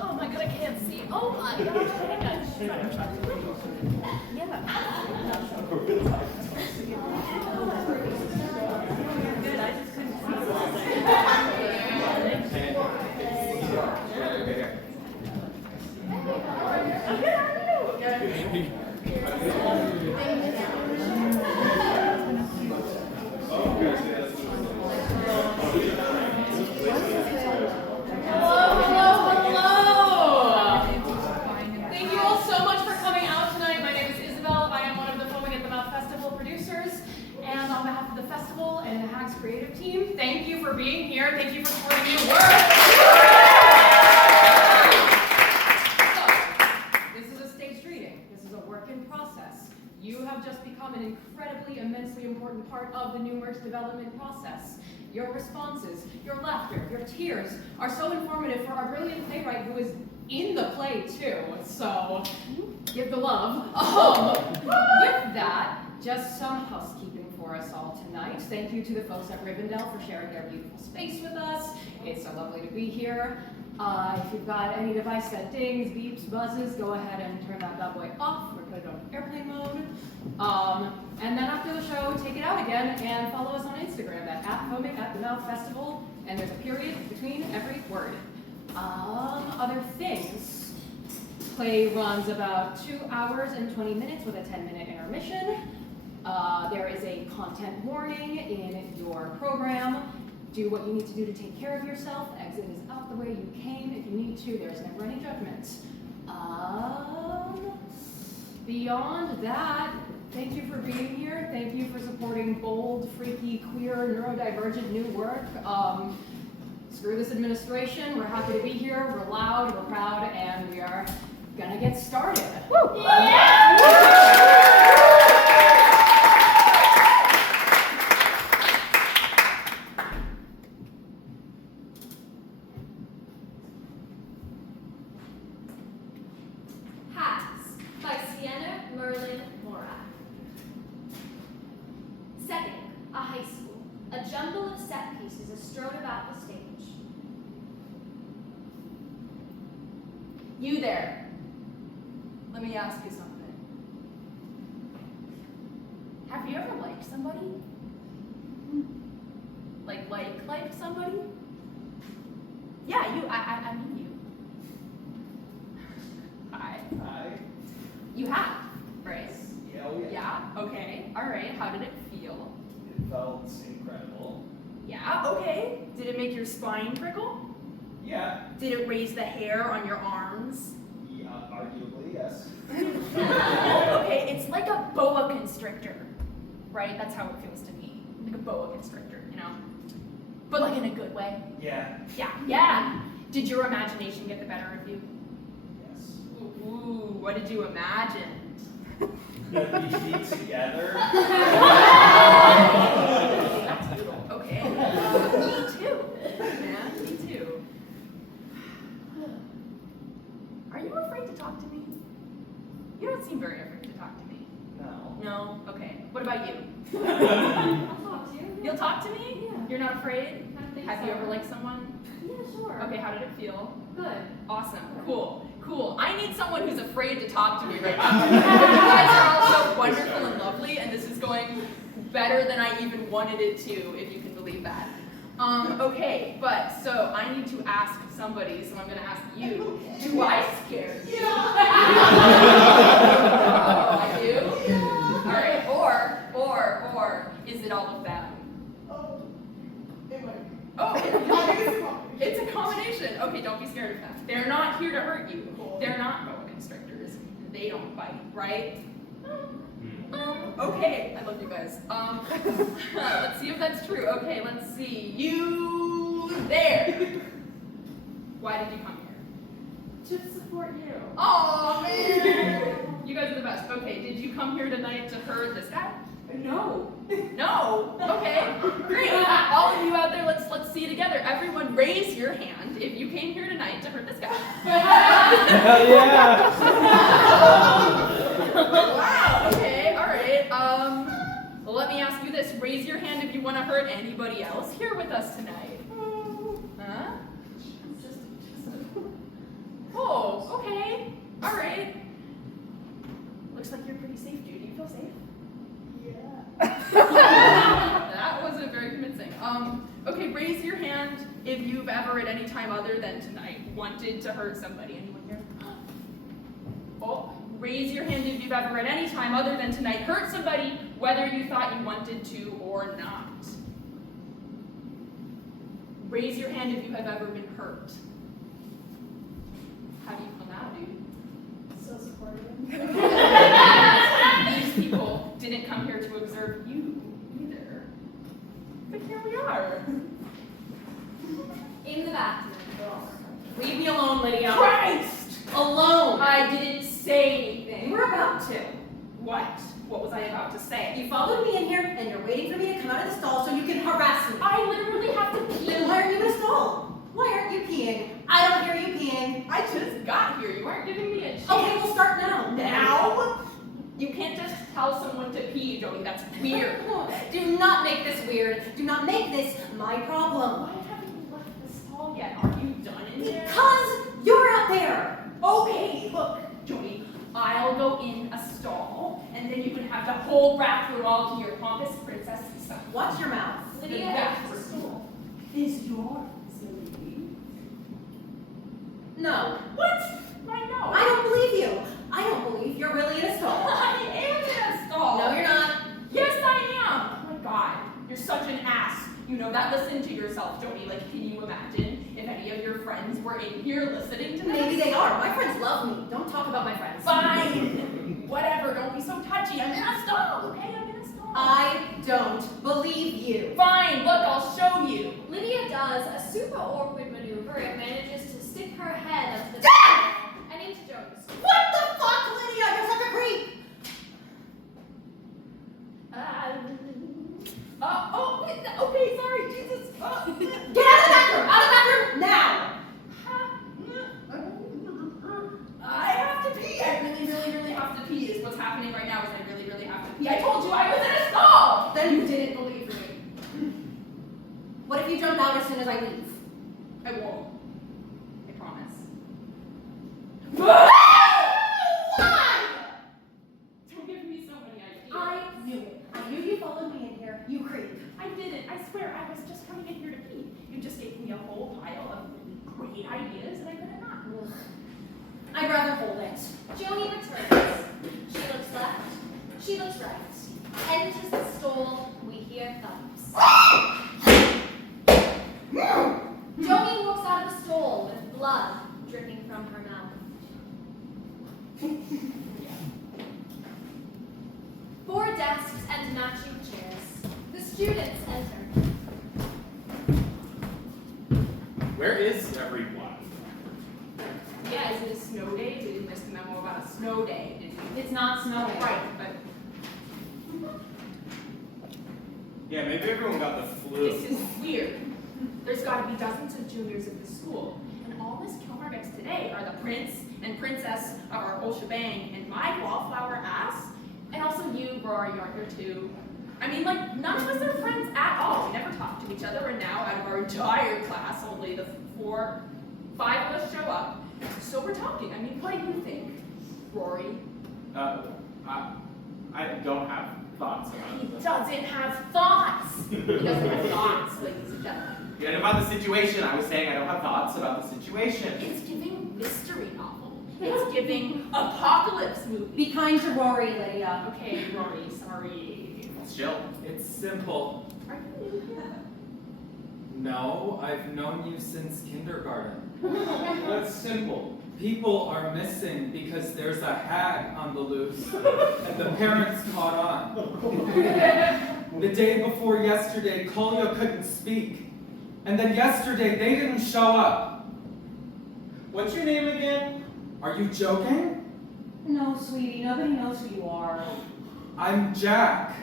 Oh my god, I can't see. Oh my god. Yeah. Good, I just couldn't Thank you all so much for coming out tonight. My name is Isabel. I am one of the Foaming at the Mouth Festival producers. And on behalf of the festival and the H.A.G.S creative team, thank you for being here. Thank you for supporting new work. So, this is a staged reading. This is a work in process. You have just become an incredibly, immensely important part of the new merch development process. Your responses, your laughter, your tears are so informative for our brilliant playwright who is in the play too. So, give the love. With that, just some housekeeping for us all tonight. Thank you to the folks at Rivendell for sharing their beautiful space with us. It's so lovely to be here. If you've got any device that dings, beeps, buzzes, go ahead and turn that bad boy off or put it on airplane mode. And then after the show, take it out again and follow us on Instagram at Foaming at the Mouth Festival. And there's a period between every word. Other things. Play runs about 2 hours and 20 minutes with a 10-minute intermission. There is a content warning in your program. Do what you need to do to take care of yourself. Exit is out the way you came if you need to. There's never any judgment. Beyond that, thank you for being here. Thank you for supporting bold, freaky, queer, neurodivergent new work. Screw this administration. We're happy to be here. We're loud, we're proud, and we are gonna get started. Woo! H.A.G.S by Siena, Merlin, Moraff. Setting, a high school. A jumble of set pieces is strewn about the stage. You there. Let me ask you something. Have you ever liked somebody? Like somebody? Yeah, you. I mean you. Hi. Hi. You have, right? Yeah, oh yeah. Yeah. Okay. All right. How did it feel? It felt incredible. Yeah. Okay. Did it make your spine prickle? Yeah. Did it raise the hair on your arms? Yeah, arguably, yes. Okay, it's like a boa constrictor, right? That's how it feels to me. Like a boa constrictor, you know? But like in a good way. Yeah. Yeah. Did your imagination get the better of you? Yes. Ooh, what did you imagine? That we be together. Okay. Me too, man. Me too. Are you afraid to talk to me? You don't seem very afraid to talk to me. No. No? Okay. What about you? I'll talk to you. You'll talk to me? Yeah. You're not afraid? I think Have so. you ever liked someone? Yeah, sure. Okay, how did it feel? Good. Awesome. Cool. I need someone who's afraid to talk to me right now. You guys are all so wonderful and lovely, and this is going better than I even wanted it to, if you can believe that. Okay, but so I need to ask somebody, so I'm gonna ask you, do I scare you? I do? Alright, or is it all of them? Oh, it's a combination. Okay, don't be scared of them. They're not here to hurt you. They're not boa constrictors. They don't bite, right? Okay, I love you guys. Let's see if that's true. Okay, let's see. You there. Why did you come here? To support you. Oh man! You guys are the best. Okay, did you come here tonight to hurt this guy? No. No? Okay, great. All of you out there, let's see together. Everyone raise your hand if you came here tonight to hurt this guy. Hell yeah! Wow, okay, all right. Well, let me ask you this. Raise your hand if you want to hurt anybody else here with us tonight. Huh? if you've ever at any time other than tonight wanted to hurt somebody. Anyone here? Oh, raise your hand if you've ever at any time other than tonight hurt somebody, whether you thought you wanted to or not. Raise your hand if you have ever been hurt. How do you feel now, dude? So supportive. These people didn't come here to observe you either. But here we are. In the bathroom. Leave me alone, Lydia. Christ! Alone! I didn't say anything. You were about to. What? What was I about to say? You followed me in here, and you're waiting for me to come out of the stall so you can harass me. I literally have to pee. Then why aren't you in a stall? Why aren't you peeing? I don't hear you peeing. I just got here. You aren't giving me a chance. Okay, we'll start now. Now? You can't just tell someone to pee, Joni. That's weird. Do not make this weird. Do not make this my problem. Why haven't you left the stall yet? Are you done in there? Because you're out there. Okay, look, Joni. I'll go in a stall, and then you can have the whole bathroom all to your pompous princess self. Watch your mouth. Lydia, The bathroom is yours, silly. No. What? I know. I don't believe you. I don't believe you're really in a stall. I am in a stall. No, you're not. Yes, I am. Oh my God, you're such an ass. You know that. Listen to yourself, Joni. Like, can you imagine if any of your friends were in here listening to this? Maybe they are. My friends love me. Don't talk about my friends. Fine. Whatever. Don't be so touchy. I'm in a stall. Okay, I'm in a stall. I don't believe you. Fine. Look, I'll show you. Lydia does a super awkward maneuver and manages to stick her head up to the table and into Joni's. What the fuck, Lydia? You're such a creep. Okay, sorry, Jesus. Get out of the bathroom! Out of the bathroom now! I have to pee. I really have to pee. Is what's happening right now. Is I really have to pee. I told you I was in a stall. Then You didn't believe me. what if you jump out as soon as I leave? I won't. I promise. Why? Don't give me so many ideas. I knew it. I knew you followed me in here. You creep. I didn't. I swear, I was just coming in here to pee. You just gave me a whole pile of great ideas, and I couldn't not. I'd rather hold it. Joni returns. She looks left. She looks right. Enters the stall. We hear thumps. Joni walks out of the stall with blood dripping from her mouth. 4 desks and matching chairs. The students enter. Where is everyone? Yeah, is it a snow day? We didn't miss the memo about a snow day, did we? It's not snowing. Right, but Yeah, maybe everyone got the flu. this is weird. There's got to be dozens of juniors at the school, and all Miss Kilmer gets today are the prince and princess of our whole shebang, and my wallflower ass, and also you, Rory, you're here too. I mean, like, none of us are friends at all. We never talk to each other, and now out of our entire class, only the 5 of us show up. So we're talking. I mean, what do you think, Rory? I don't have thoughts about He it. doesn't have thoughts. He doesn't have thoughts, ladies and gentlemen. Yeah, and about the situation, I was saying I don't have thoughts about the situation. It's giving mystery novel. It's giving apocalypse movie. Be kind to Rory, Lydia. Okay, Rory, sorry. Let's chill. It's simple. Are you new here? No, I've known you since kindergarten. What's simple? People are missing because there's a hag on the loose, and the parents caught on. The day before yesterday, Kolya couldn't speak, and then yesterday they didn't show up. What's your name again? Are you joking? No, sweetie, nobody knows who you are. I'm Jack.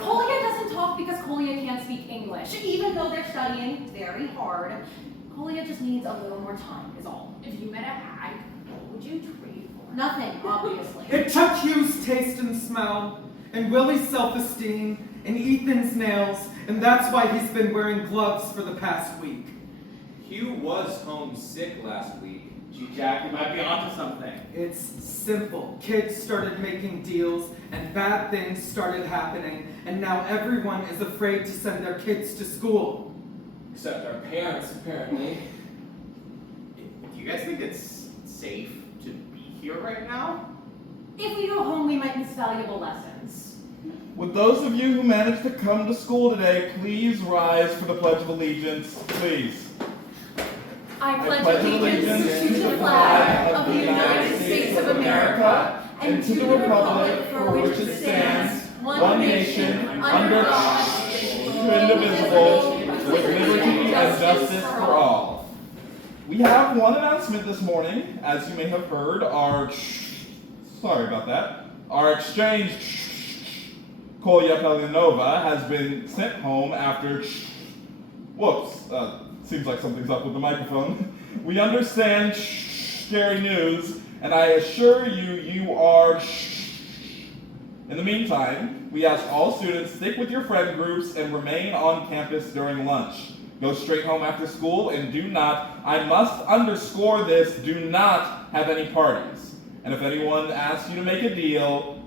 Kolya doesn't talk because Kolya can't speak English, even though they're studying very hard. Kolya just needs a little more time, is all. If you met a hag, what would you trade for? Nothing, obviously. It took Hugh's taste and smell, and Willie's self-esteem, and Ethan's nails, and that's why he's been wearing gloves for the past week. Hugh was home sick last week. Gee, Jack, you might be onto something. It's simple. Kids started making deals, and bad things started happening, and now everyone is afraid to send their kids to school. Except our parents, apparently. Do you guys think it's safe to be here right now? If we go home, we might miss valuable lessons. Would those of you who managed to come to school today please rise for the Pledge of Allegiance, please? I pledge allegiance to the flag of the United States of America and to the republic for which it stands, one nation, under God, indivisible, with liberty and justice for all. We have one announcement this morning. As you may have heard, our exchange Kolya Pelinova has been sent home after whoops, seems like something's up with the microphone. We understand scary news, and I assure you, you are In the meantime, we ask all students stick with your friend groups and remain on campus during lunch. Go straight home after school and do not, I must underscore this, do not have any parties. And if anyone asks you to make a deal,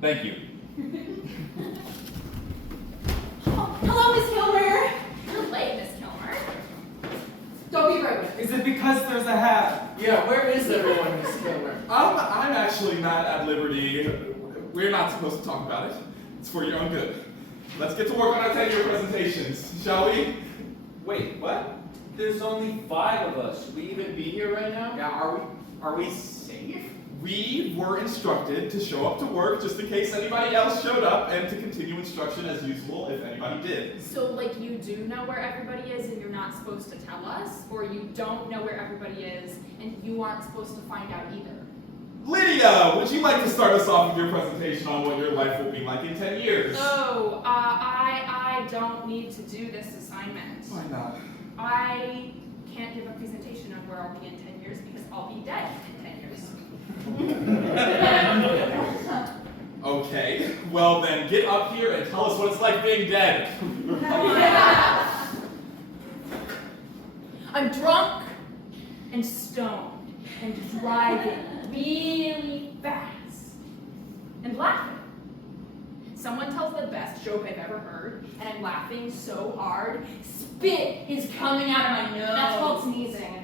thank you. Hello, Miss Kilmer. You're late, Miss Kilmer. Don't be rude. Is it because there's a hat? Yeah, where is everyone, Miss Kilmer? I'm actually not at liberty. We're not supposed to talk about it. It's for your own good. Let's get to work on our 10-year presentations, shall we? Wait, what? There's only 5 of us. Should we even be here right now? Yeah, are we safe? We were instructed to show up to work just in case anybody else showed up and to continue instruction as usual if anybody did. So, like, you do know where everybody is and you're not supposed to tell us? Or you don't know where everybody is and you aren't supposed to find out either? Lydia, would you like to start us off with your presentation on what your life will be like in 10 years? Oh, I don't need to do this assignment. Why not? I can't give a presentation on where I'll be in 10 years because I'll be dead in 10 years. Okay, well then get up here and tell us what it's like being dead. I'm drunk and stoned and driving really fast and laughing. Someone tells the best joke I've ever heard, and I'm laughing so hard, spit is coming out of my nose. That's called sneezing.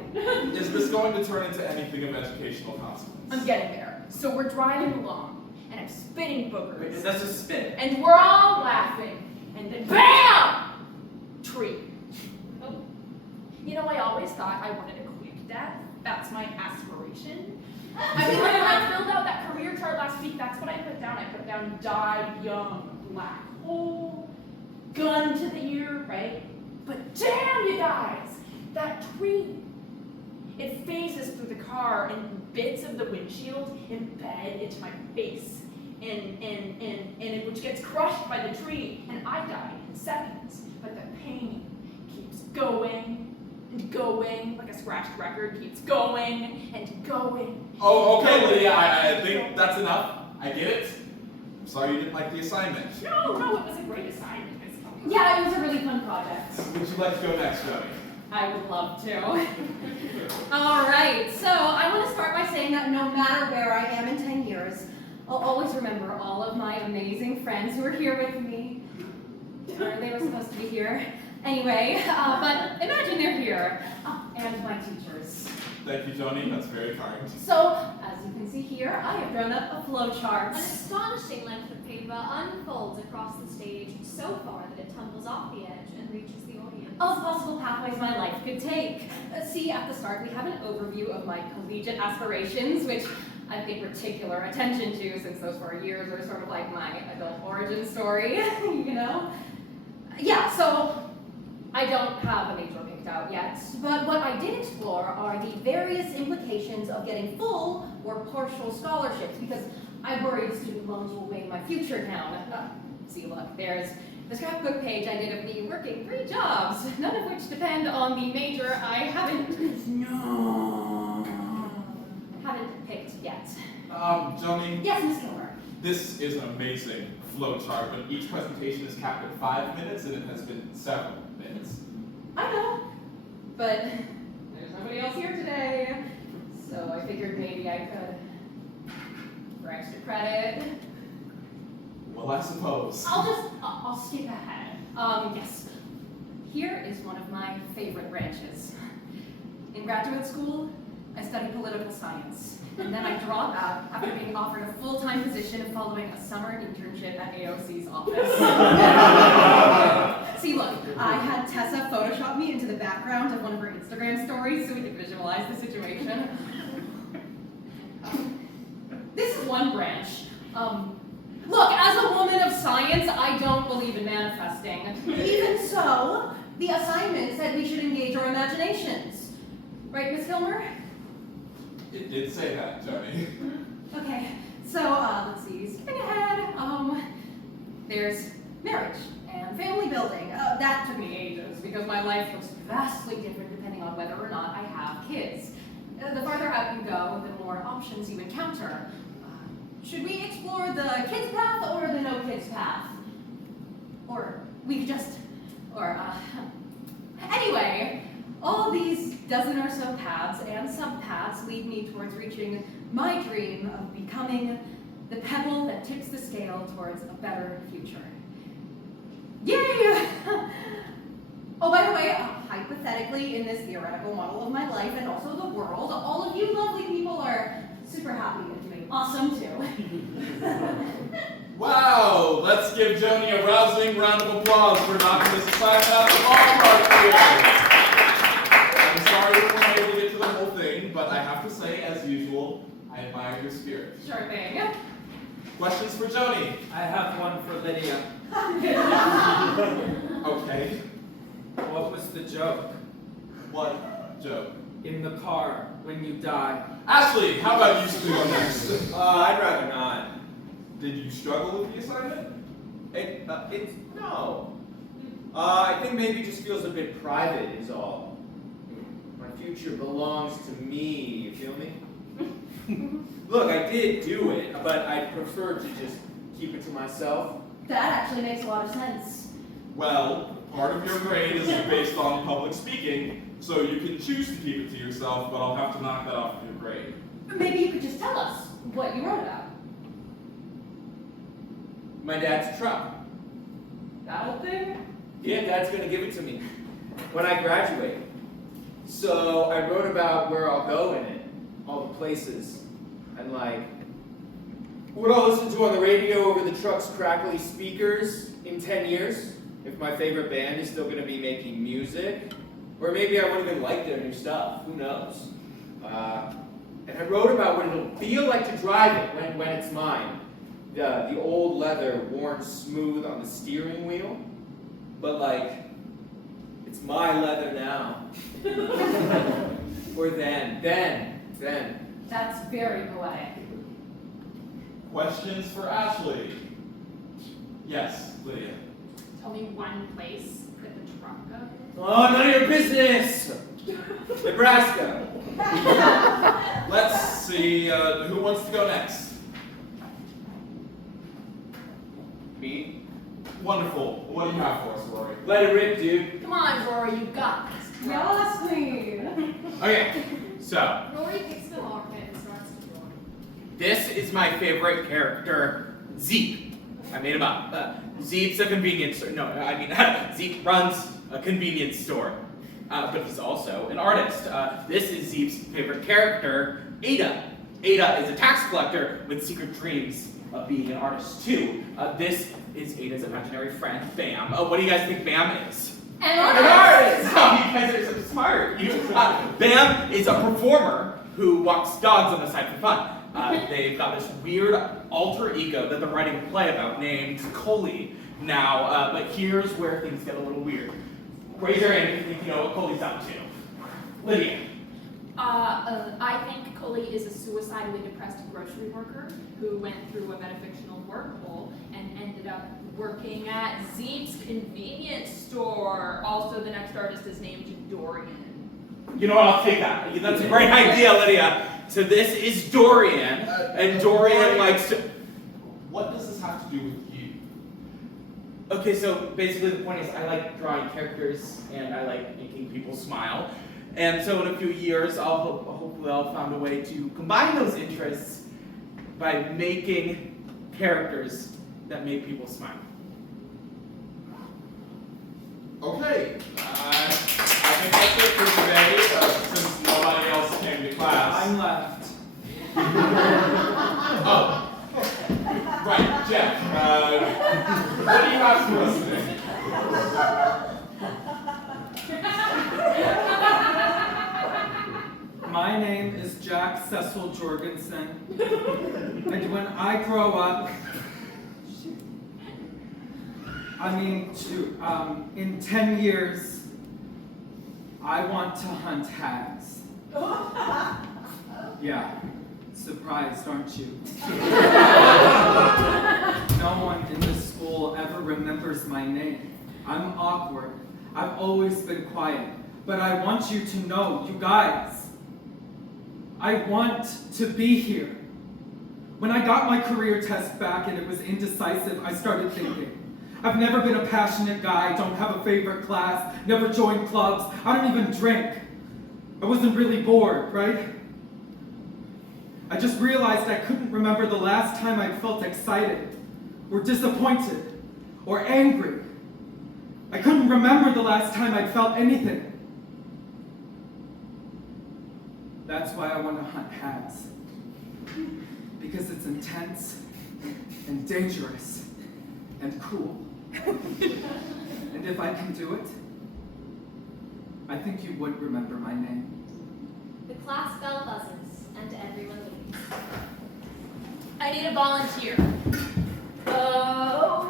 Is this going to turn into anything of educational consequence? I'm getting there. So we're driving along, and I'm spitting boogers. Wait, that's just spit. And we're all laughing, and then BAM! Tree. Oh. You know, I always thought I wanted a quick death. That's my aspiration. I mean, when I filled out that career chart last week, that's what I put down. I put down die young, black hole, gun to the ear, right? But damn, you guys, that tree, it phases through the car and bits of the windshield embed into my face. And it which gets crushed by the tree, and I die in seconds. But the pain keeps going and going, like a scratched record keeps going and going. Oh, okay, Lydia, I think that's enough. I get it. I'm sorry you didn't like the assignment. No, it was a great assignment. Yeah, it was a really fun project. Would you like to go next, Joni? I would love to. All right, so I want to start by saying that no matter where I am in 10 years, I'll always remember all of my amazing friends who are here with me. Or they were supposed to be here. Anyway, but imagine they're here. And my teachers. Thank you, Joni. That's very kind. So, as you can see here, I have drawn up a flow chart. An astonishing length of paper unfolds across the stage so far that it tumbles off the edge and reaches the audience. Of possible pathways my life could take. See, at the start, we have an overview of my collegiate aspirations, which I pay particular attention to since those 4 years are sort of like my adult origin story, you know? Yeah, so I don't have a major picked out yet, but what I did explore are the various implications of getting full or partial scholarships, because I worry the student loans will weigh my future down. See, look, there's the scrapbook page I did of me working 3 jobs, none of which depend on the major I haven't picked yet. Joni, Yes, Miss Kilmer. this is an amazing flow chart, but each presentation is capped at 5 minutes, and it has been several minutes. I know. But there's nobody else here today, so I figured maybe I could, for extra credit. Well, I suppose. I'll skip ahead. Yes. Here is one of my favorite branches. In graduate school, I studied political science, and then I dropped out after being offered a full-time position following a summer internship at AOC's office. See, look, I had Tessa Photoshop me into the background of one of her Instagram stories so we could visualize the situation. This is one branch. Look, as a woman of science, I don't believe in manifesting. Even so, the assignment said we should engage our imaginations. Right, Miss Kilmer? It did say that, Joni. Okay, so, let's see, skipping ahead, there's marriage and family building. That took me ages because my life looks vastly different depending on whether or not I have kids. The farther out you go, the more options you encounter. Should we explore the kids path or the no kids path? Or we could just, anyway, all these dozen or so paths and sub-paths lead me towards reaching my dream of becoming the pebble that tips the scale towards a better future. Yay! Oh, by the way, hypothetically, in this theoretical model of my life and also the world, all of you lovely people are super happy and doing awesome too. Wow, let's give Joni a rousing round of applause for knocking this assignment out of the ballpark here. I'm sorry we weren't able to get to the whole thing, but I have to say, as usual, I admire your spirit. Sure thing. Questions for Joni? I have one for Lydia. Okay. What was the joke? What joke? In the car, when you die. Ashley, how about you two go next? I'd rather not. Did you struggle with the assignment? No. I think maybe it just feels a bit private is all. My future belongs to me, you feel me? Look, I did do it, but I prefer to just keep it to myself. That actually makes a lot of sense. Well, part of your grade is based on public speaking, so you can choose to keep it to yourself, but I'll have to knock that off of your grade. Maybe you could just tell us what you wrote about. My dad's truck. That old thing? Yeah, Dad's gonna give it to me when I graduate. So I wrote about where I'll go in it, all the places, and like what I'll listen to on the radio over the truck's crackly speakers in 10 years, if my favorite band is still gonna be making music, or maybe I won't even like their new stuff, who knows? And I wrote about what it'll feel like to drive it when it's mine. The old leather worn smooth on the steering wheel, but like, it's my leather now. Or then. That's very poetic. Questions for Ashley? Yes, Lydia. Tell me one place that the truck goes. Oh, none of your business! Nebraska. Let's see, who wants to go next? Me? Wonderful. What do you have for us, Rory? Let it rip, dude. Come on, Rory, you got this. Yes, queen. Okay, so Rory picks the locket and starts to draw. this is my favorite character, Zeep. I made him up. Zeep's a convenience store. No, I mean, Zeep runs a convenience store. But he's also an artist. This is Zeep's favorite character, Ada. Ada is a tax collector with secret dreams of being an artist too. This is Ada's imaginary friend, Bam. What do you guys think Bam is? An An artist! artist! You guys are so smart. Bam is a performer who walks dogs on the side for fun. They've got this weird alter ego that they're writing a play about named Coley now, but here's where things get a little weird. Raise your hand if you think you know what Coley's up to. Lydia. I think Coley is a suicidally depressed grocery worker who went through a metafictional wormhole and ended up working at Zeep's convenience store. Also, the next artist is named Dorian. You know what, I'll take that. That's a great idea, Lydia. So this is Dorian, and Dorian likes to... What does this have to do with you? Okay, so basically the point is I like drawing characters and I like making people smile. And so in a few years, hopefully I'll find a way to combine those interests by making characters that make people smile. Okay, I think that's it for today, since nobody else came to class. I'm left. Oh, right, Jeff. What do you have for us today? My name is Jack Cecil Jorgensen, and when I grow up, in 10 years, I want to hunt hags. Yeah, surprised, aren't you? No one in this school ever remembers my name. I'm awkward. I've always been quiet. But I want you to know, you guys, I want to be here. When I got my career test back and it was indecisive, I started thinking, I've never been a passionate guy, don't have a favorite class, never joined clubs, I don't even drink. I wasn't really bored, right? I just realized I couldn't remember the last time I felt excited, or disappointed, or angry. I couldn't remember the last time I'd felt anything. That's why I want to hunt hags. Because it's intense, and dangerous, and cool. And if I can do it, I think you would remember my name. The class bell buzzes, and everyone leaves. I need a volunteer.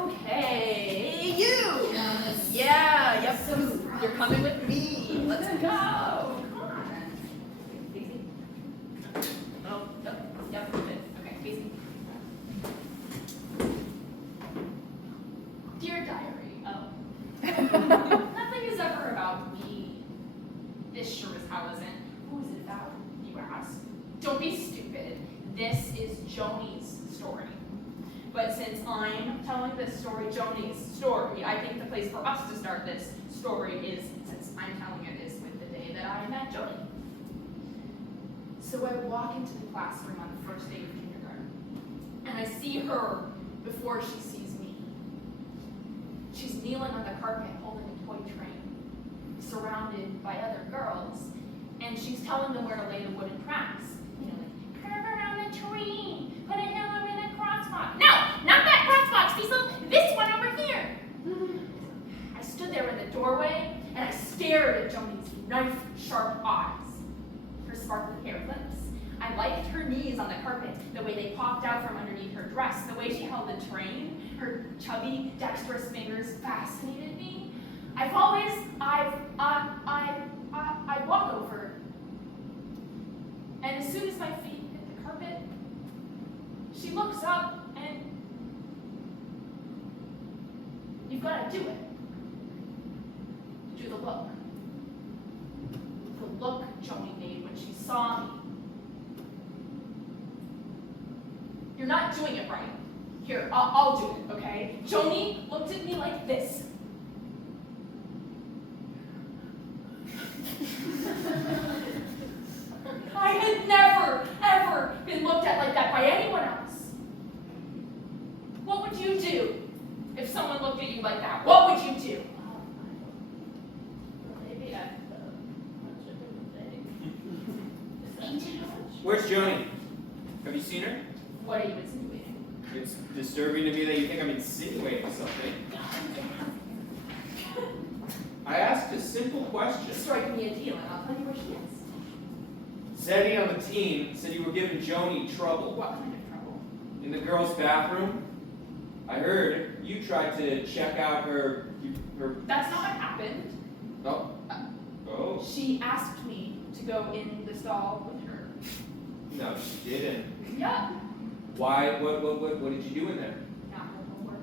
Okay, you. Yes. Yeah, yep. So surprised. You're coming with me. Let's go. Come on. Easy. Oh, yep, good. Okay, easy. Dear diary. Oh. Nothing is ever about me. This sure as hell isn't. Who is it about, you ask? Don't be stupid. This is Joni's story. But since I'm telling this story, Joni's story, I think the place for us to start this story is, since I'm telling it, is with the day that I met Joni. So I walk into the classroom on the first day of kindergarten, and I see her before she sees me. She's kneeling on the carpet holding a toy train, surrounded by other girls, and she's telling them where to lay the wooden tracks. You know, like, curve around the tree, put a hammer in a crosswalk. No, not that crosswalk, Cecil, this one over here. I stood there in the doorway, and I stared at Joni's knife-sharp eyes, her sparkly hair flips. I liked her knees on the carpet, the way they popped out from underneath her dress, the way she held the train, her chubby, dexterous fingers fascinated me. I'd walk over, and as soon as my feet hit the carpet, she looks up and, you've got to do it. Do the look. The look Joni made when she saw me. You're not doing it right. Here, I'll do it, okay? Joni looked at me like this. I had never, ever been looked at like that by anyone else. What would you do if someone looked at you like that? What would you do? Maybe I Where's Joni? Have you seen her? What are you insinuating? It's disturbing to me that you think I'm insinuating something. I asked a simple question. Strike me a deal and I'll tell you where she is. Zeddy on the team said you were giving Joni trouble. What kind of trouble? In the girls' bathroom, I heard you tried to check out her. That's not what happened. Oh. Oh. She asked me to go in the stall with her. No, she didn't. Yeah. Why? What did you do in there? Not her homework.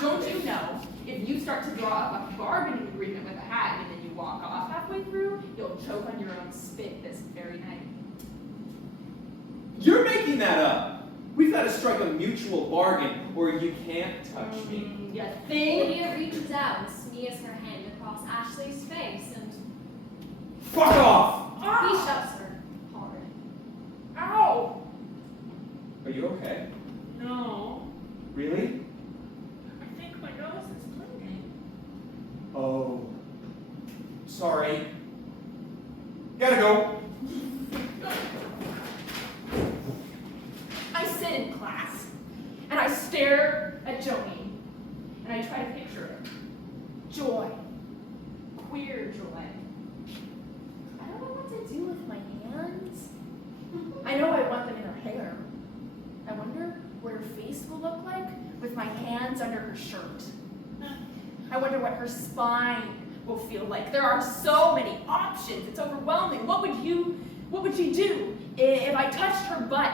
Don't you know, if you start to draw up a bargaining agreement with a hag and then you walk off halfway through, you'll choke on your own spit this very night. You're making that up. We've got to strike a mutual bargain, or you can't touch me. You think? Lydia reaches out and smears her hand across Ashley's face and Fuck off! he shoves her hard. Ow! Are you okay? No. Really? I think my nose is bleeding. Oh. Sorry. Gotta go. I sit in class, and I stare at Joni, and I try to picture it. Joy. Queer joy. I don't know what to do with my hands. I know I want them in her hair. I wonder what her face will look like with my hands under her shirt. I wonder what her spine will feel like. There are so many options. It's overwhelming. What would she do if I touched her butt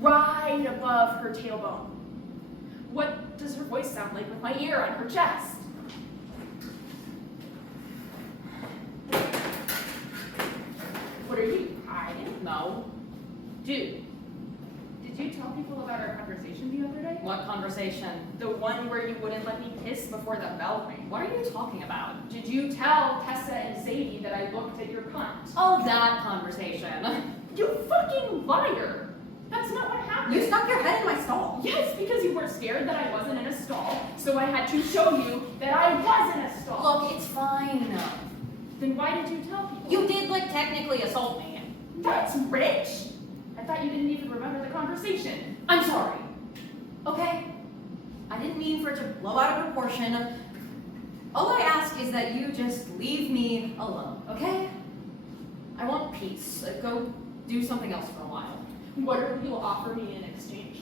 right above her tailbone? What does her voice sound like with my ear on her chest? What are you hiding? No. Dude, did you tell people about our conversation the other day? What conversation? The one where you wouldn't let me piss before the bell rang. What are you talking about? Did you tell Tessa and Sadie that I looked at your cunt? Oh, that conversation. You fucking liar! That's not what happened. You stuck your head in my stall. Yes, because you were scared that I wasn't in a stall, so I had to show you that I was in a stall. Look, it's fine. Then why did you tell people? You did, like, technically assault me. That's rich! I thought you didn't even remember the conversation. I'm sorry. Okay? I didn't mean for it to blow out of proportion. All I ask is that you just leave me alone, okay? I want peace. Go do something else for a while. What will you offer me in exchange?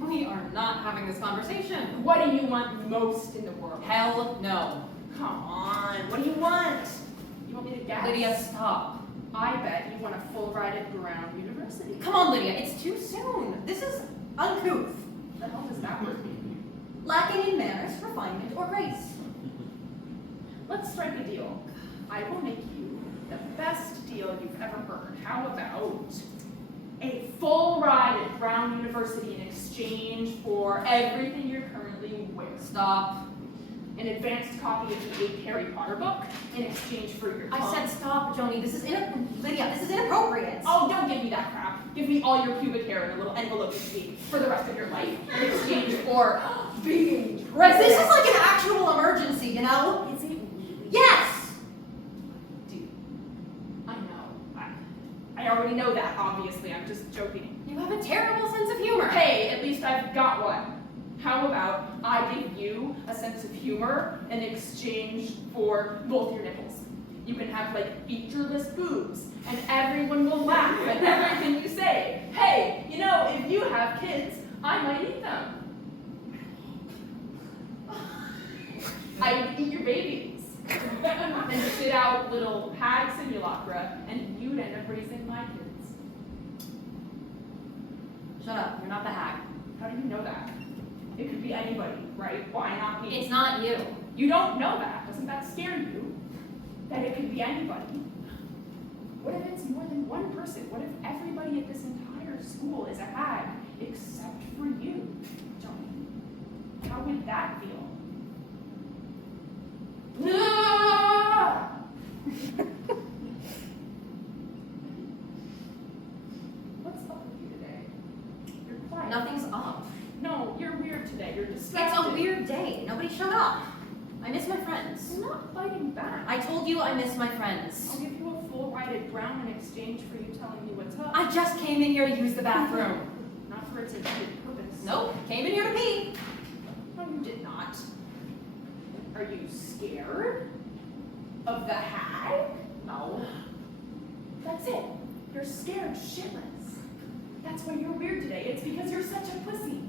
We are not having this conversation. What do you want most in the world? Hell no. Come on, what do you want? You want me to guess? Lydia, stop. I bet you want a full ride at Brown University. Come on, Lydia, it's too soon. This is uncouth. The hell does that word mean? Lacking in manners, refinement, or grace. Let's strike a deal. I will make you the best deal you've ever heard. How about a full ride at Brown University in exchange for everything you're currently wearing? Stop. An advanced copy of the 8th Harry Potter book in exchange for your I tongue. said stop, Joni. Lydia, this is inappropriate. Oh, don't give me that crap. Give me all your pubic hair in a little envelope each week for the rest of your life in exchange for being president. This is like an actual emergency, you know? Is it really? Yes! Dude, I know. I already know that, obviously. I'm just joking. You have a terrible sense of humor. Hey, at least I've got one. How about I give you a sense of humor in exchange for both your nipples? You can have, like, featureless boobs, and everyone will laugh at everything you say. Hey, you know, if you have kids, I might eat them. I'd eat your babies. And spit out little hag simulacra, and you'd end up raising my kids. Shut up. You're not the hag. How do you know that? It could be anybody, right? Why not me? It's not you. You don't know that. Doesn't that scare you? That it could be anybody? What if it's more than one person? What if everybody at this entire school is a hag, except for you, Joni? How would that feel? Ah! What's up with you today? You're quiet. Nothing's up. No, you're weird today. You're distracted. It's a weird day. Nobody shut up. I miss my friends. You're not fighting back. I told you I miss my friends. I'll give you a full ride at Brown in exchange for you telling me what's up. I just came in here to use the bathroom. Not for its intended purpose. Nope, came in here to pee. No, you did not. Are you scared of the hag? No. That's it. You're scared shitless. That's why you're weird today. It's because you're such a pussy.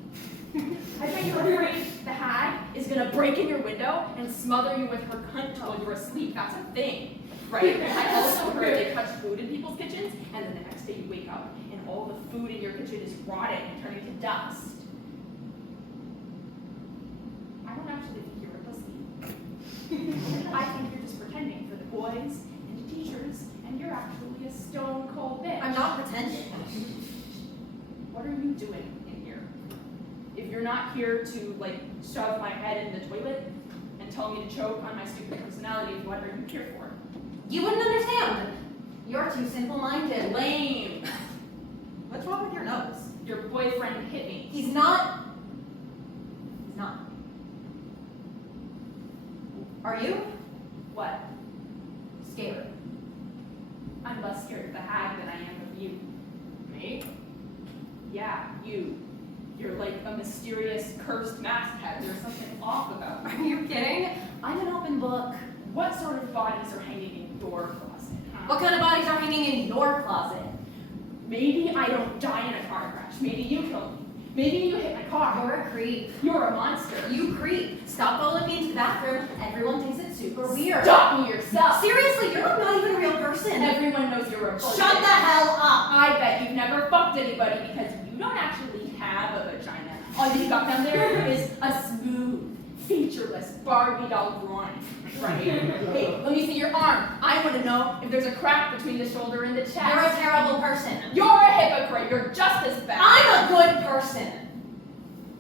I bet you're afraid the hag is gonna break in your window and smother you with her cunt while you're asleep. That's a thing, right? I also heard they touch food in people's kitchens, and then the next day you wake up and all the food in your kitchen is rotting and turning to dust. I don't actually think you're a pussy. I think you're just pretending for the boys and the teachers, and you're actually a stone cold bitch. I'm not pretending. What are you doing in not here to like shove my head in the toilet and tell me to choke on my stupid personality. What are you here for? You wouldn't understand. You're too simple-minded. Lame. What's wrong with your nose? Your boyfriend hit me. He's not. He's not. Are you? What? Scared. I'm less scared of the hag than I am of you. Me? Yeah, you. You're like a mysterious, cursed masthead. There's something off about you. Are you kidding? I'm an open book. What sort of bodies are hanging in your closet? Huh? What kind of bodies are hanging in your closet? Maybe I don't die in a car crash. Maybe you kill me. Maybe you hit my car. You're a creep. You're a monster. You creep. Stop following me into the bathroom. Everyone thinks it's super weird. Stop me yourself. Seriously, you're not even a real person. Everyone knows you're a bullshit. Shut the hell up. I bet you've never fucked anybody because you don't actually have a vagina. All you've got down there is a smooth, featureless Barbie doll groin. Right? Hey, let me see your arm. I want to know if there's a crack between the shoulder and the chest. You're a terrible person. You're a hypocrite. You're just as bad. I'm a good person.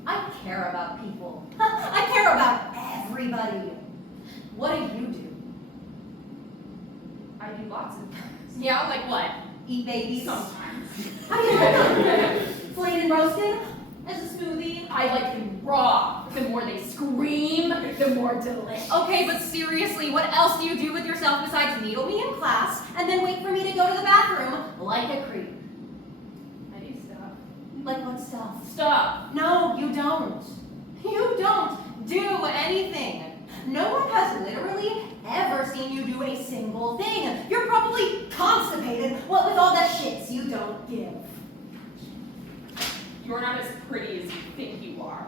I care about people. I care about everybody. What do you do? I do lots of things. Yeah, like what? Eat babies? Sometimes. How do you like them? Flayed and roasted? As a smoothie? I like them raw. The more they scream, the more delicious. Okay, but seriously, what else do you do with yourself besides needle me in class and then wait for me to go to the bathroom like a creep? I do stuff. Like what stuff? Stuff. No, you don't. You don't do anything. No one has literally ever seen you do a single thing. You're probably constipated, what with all the shits you don't give. You're not as pretty as you think you are.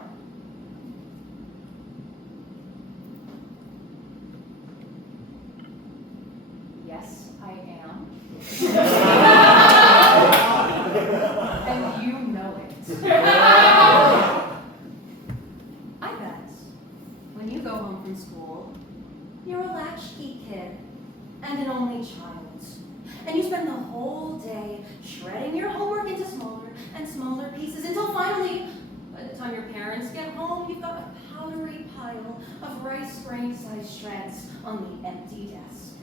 Yes, I am. And you know it. I bet when you go home from school, you're a latchkey kid and an only child. And you spend the whole day shredding your homework into smaller and smaller pieces until finally, by the time your parents get home, you've got a powdery pile of rice grain-sized shreds on the empty desk.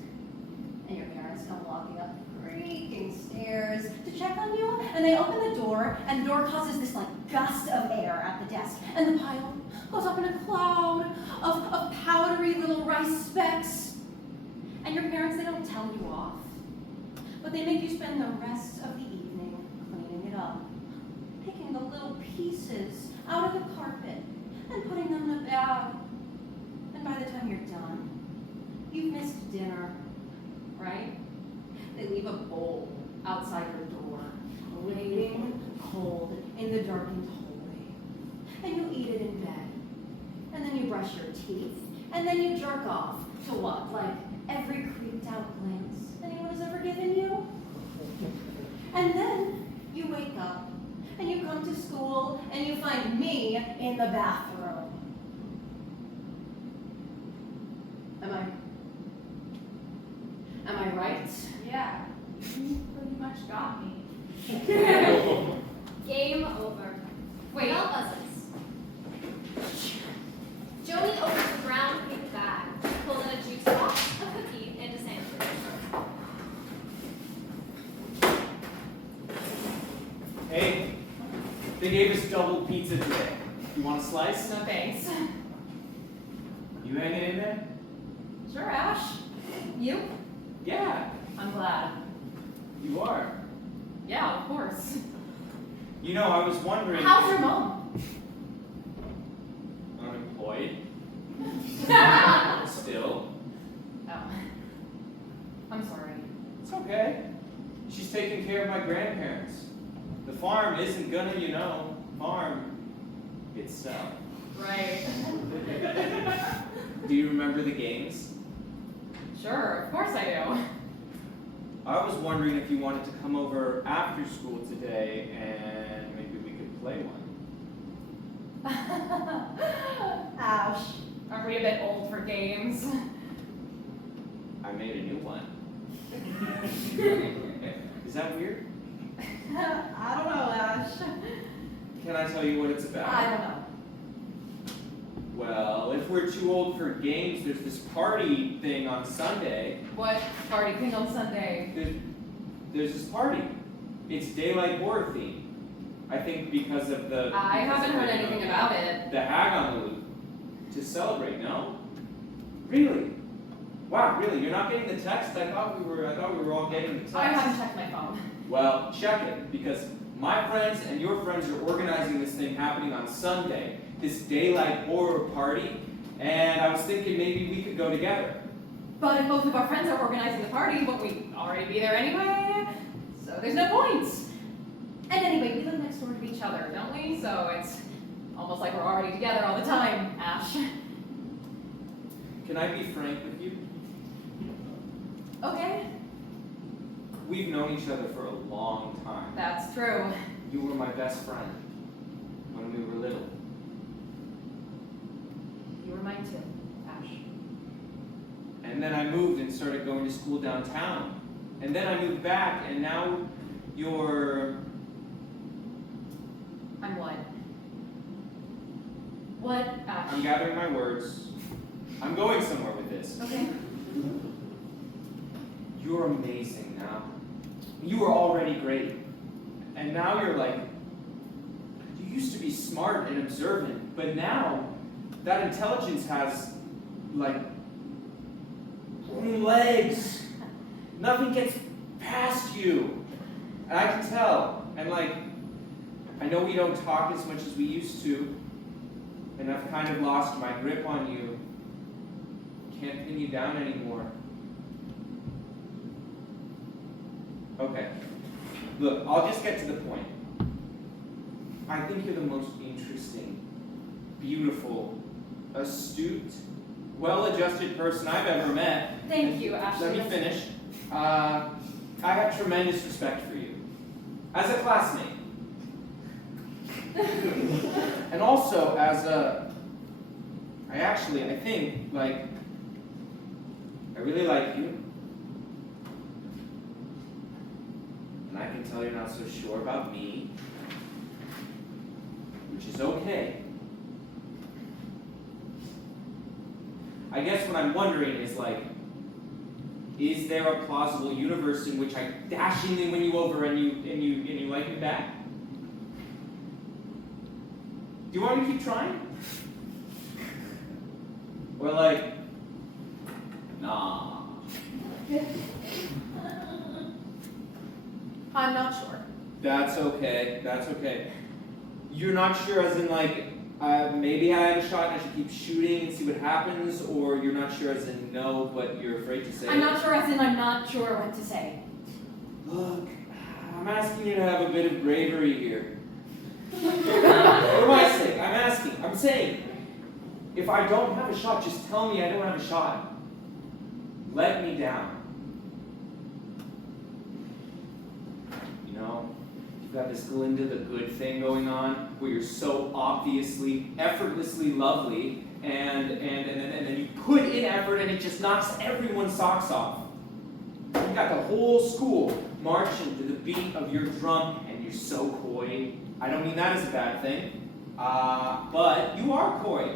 And your parents come walking up the creaking stairs to check on you, and they open the door, and the door causes this like gust of air at the desk, and the pile goes up in a cloud of powdery little rice specks. And your parents, they don't tell you off, but they make you spend the rest of the evening cleaning it up, picking the little pieces out of the carpet and putting them in a bag. And by the time you're done, you've missed dinner, right? They leave a bowl outside your door, waiting cold in the darkened hallway. And you eat it in bed. And then you brush your teeth. And then you jerk off to what? Like every creeped out glance anyone has ever given you? And then you wake up and you come to school and you find me in the bathroom. Am I right? Yeah, you pretty much got me. Game over. Wait. Bell buzzes. Joni opens a brown paper bag, pulls out a juice box, a cookie, and a sandwich. Hey, they gave us double pizza today. You want a slice? No thanks. You hanging in there? Sure, Ash. You? Yeah, I'm glad. you are. Yeah, of course. You know, I was wondering. How's your mom? Unemployed? Still? Oh. I'm sorry. It's okay. She's taking care of my grandparents. The farm isn't gonna, farm itself. Right. Do you remember the games? Sure, of course I do. I was wondering if you wanted to come over after school today and maybe we could play one. Ash, aren't we a bit old for games? I made a new one. Is that weird? I don't know, Ash. Can I tell you what it's about? I don't know. Well, if we're too old for games, there's this party thing on Sunday. What party thing on Sunday? There's this party. It's daylight horror theme. I think because of the... I haven't heard anything about it. The hag on the loop. To celebrate, no? Really? Wow, really? You're not getting the text? I thought we were all getting the text. I haven't checked my phone. Well, check it, because my friends and your friends are organizing this thing happening on Sunday, this daylight horror party, and I was thinking maybe we could go together. But if both of our friends are organizing the party, won't we already be there anyway? So there's no point. And anyway, we live next door to each other, don't we? So it's almost like we're already together all the time, Ash. Can I be frank with you? Okay, We've known each other for a long time. that's true. You were my best friend when we were little. You were mine too, Ash. And then I moved and started going to school downtown. And then I moved back, and now you're... I'm what? What, Ash? I'm gathering my words. I'm going somewhere with this. Okay. You're amazing now. You were already great. And now you're like... You used to be smart and observant, but now that intelligence has, like, legs. Nothing gets past you. And I can tell. And, like, I know we don't talk as much as we used to, and I've kind of lost my grip on you. Can't pin you down anymore. Okay. Look, I'll just get to the point. I think you're the most interesting, beautiful, astute, well-adjusted person I've ever met. Thank you, Ashley. Let me finish. I have tremendous respect for you. As a classmate. And also as a... I think, like... I really like you. And I can tell you're not so sure about me. Which is okay. I guess what I'm wondering is, like, is there a plausible universe in which I dashingly win you over and you like me back? Do you want me to keep trying? Or like, nah. I'm not sure. That's okay. That's okay. You're not sure as in like, maybe I have a shot and I should keep shooting and see what happens, or you're not sure as in no, but you're afraid to say I'm it? not sure as in I'm not sure what to say. Look, I'm asking you to have a bit of bravery here. What am I saying? I'm saying, if I don't have a shot, just tell me I don't have a shot. Let me down. You know, you've got this Glinda the Good thing going on, where you're so obviously, effortlessly lovely, and then you put in effort and it just knocks everyone's socks off. You got the whole school marching to the beat of your drum, and you're so coy. I don't mean that as a bad thing, but you are coy.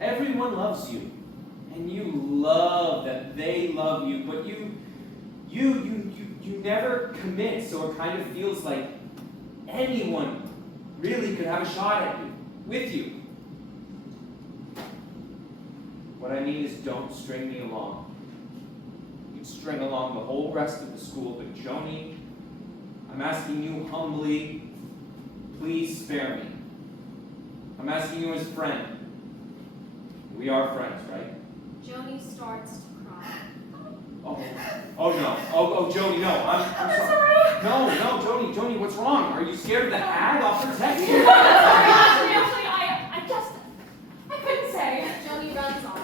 Everyone loves you, and you love that they love you, but you never commit, so it kind of feels like anyone really could have a shot at you, with you. What I mean is, don't string me along. You can string along the whole rest of the school, but Joni, I'm asking you humbly, please spare me. I'm asking you as a friend. We are friends, right? Joni starts to cry. Oh no. Oh, Joni, no. I'm sorry. No, Joni, what's wrong? Are you scared of the hag? I'll protect you. Actually, I couldn't say. Joni runs off.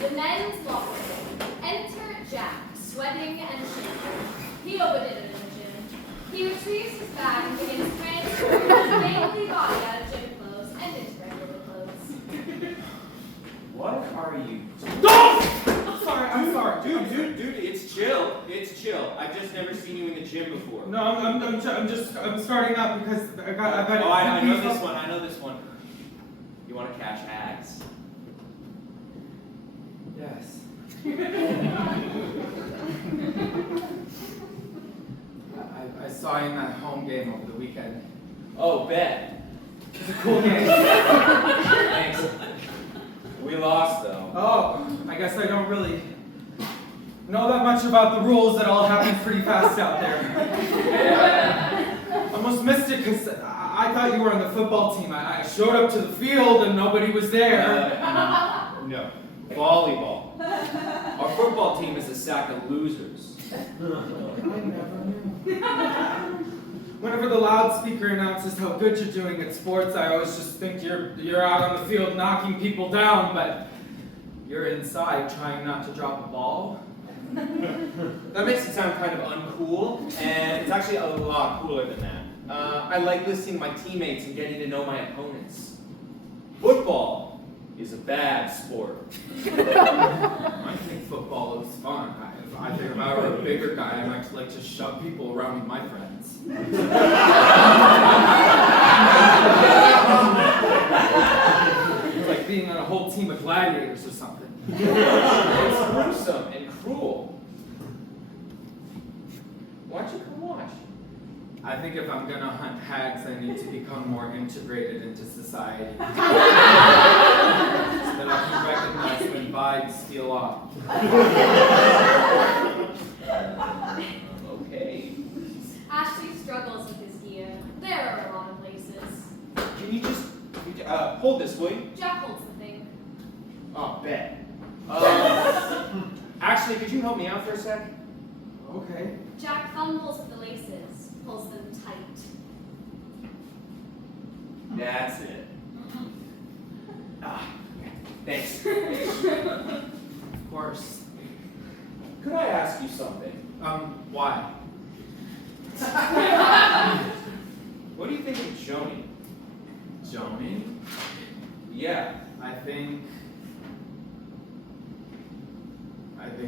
The men's locker room. Enter Jack, sweating and shaking. He overdid it in the gym. He retrieves his bag and begins transferring his manly body out of gym clothes and into regular clothes. What are you doing? I'm sorry. Dude, it's chill. It's chill. I've just never seen you in the gym before. No, I'm starting up because I I know this one. You want to catch H.A.G.S? Yes. I saw you in that home game over the weekend. Oh, bet. It's a cool game. Thanks. We lost, though. Oh, I guess I don't really know that much about the rules. It all happens pretty fast out there. Almost missed it because I thought you were on the football team. I showed up to the field and nobody was there. No. Volleyball. Our football team is a sack of losers. I never knew. Whenever the loudspeaker announces how good you're doing at sports, I always just think you're out on the field knocking people down, but you're inside trying not to drop a ball. That makes it sound kind of uncool, and it's actually a lot cooler than that. I like listening to my teammates and getting to know my opponents. Football is a bad sport. I think football is fun. If I think if I were a bigger guy, I might like to shove people around with my friends. It's like being on a whole team of gladiators or something. It's gruesome and cruel. Why don't you come watch? I think if I'm gonna hunt hags, I need to become more integrated into society. So that I can recognize when vibes steal off. Okay. Ashley struggles with his gear. There are a lot of places. Can you just hold this, will you? Jack holds the thing. Oh, bet. Actually, could you help me out for a sec? Okay. Jack fumbles with the laces, pulls them tight. That's it. Thanks. Of course. Could I ask you something? Why? What do you think of Joni? Joni? Yeah. I think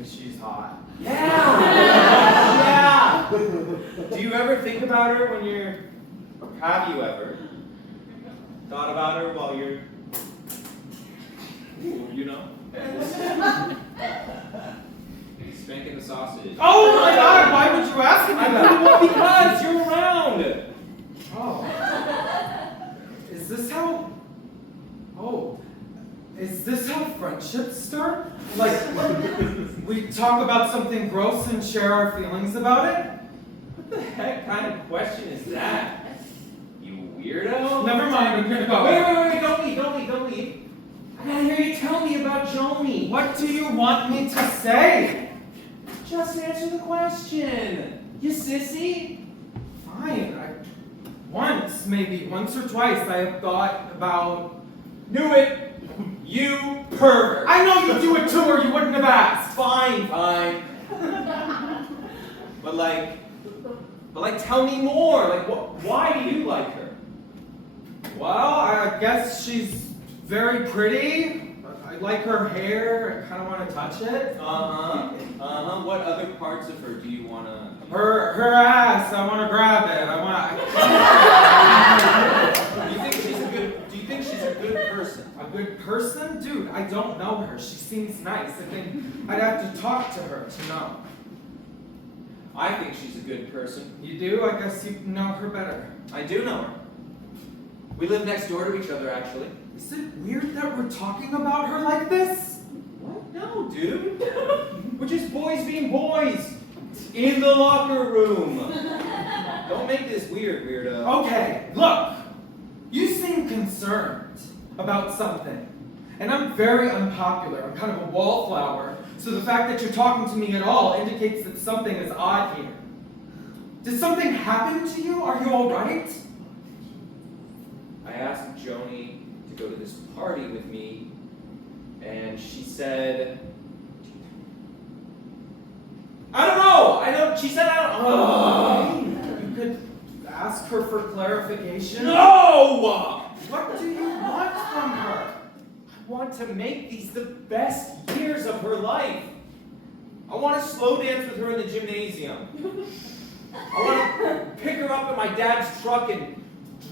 she's hot. Yeah! Yeah! Do you ever think about her when you're... Have you ever thought about her while you're... Ooh, you know? Spanking the sausage. Oh my god, why would you ask me that? Well, because you're around! Oh. Is this how... Oh. Is this how friendships start? Like, we talk about something gross and share our feelings about it? What the heck kind of question is that? You weirdo? Never mind, I'm gonna go. Wait, don't leave. I gotta hear you tell me about Joni. What do you want me to say? Just answer the question. You sissy? Fine, once or twice, I have thought about... Knew it! You pervert! I know you do it too, or you wouldn't have asked! Fine. But tell me more. Like, why do you like her? Well, I guess she's very pretty. I like her hair. I kind of want to touch it. What other parts of her do you want to... Her ass. I want to grab it. Do you think she's a good person? A good person? Dude, I don't know her. She seems nice. I think I'd have to talk to her to know. I think she's a good person. You do? I guess you know her better. I do know her. We live next door to each other, actually. Is it weird that we're talking about her like this? What? No, dude. We're just boys being boys. In the locker room. Don't make this weird, weirdo. Okay, look. You seem concerned about something. And I'm very unpopular. I'm kind of a wallflower. So the fact that you're talking to me at all indicates that something is odd here. Did something happen to you? Are you all right? I asked Joni to go to this party with me, and she said... I don't know! She said I don't know! You could ask her for clarification? No! What do you want from her? I want to make these the best years of her life. I want to slow dance with her in the gymnasium. I want to pick her up in my dad's truck and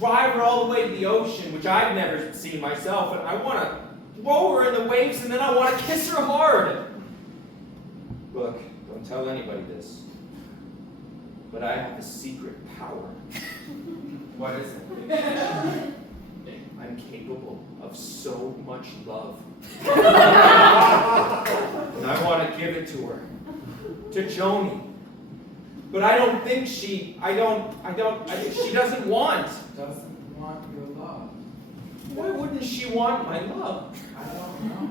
drive her all the way to the ocean, which I've never seen myself, and I want to throw her in the waves, and then I want to kiss her hard. Look, don't tell anybody this, but I have a secret power. What is it? I'm capable of so much love. And I want to give it to her. To Joni. But I don't think she doesn't want. Doesn't want your love. Why wouldn't she want my love? I don't know.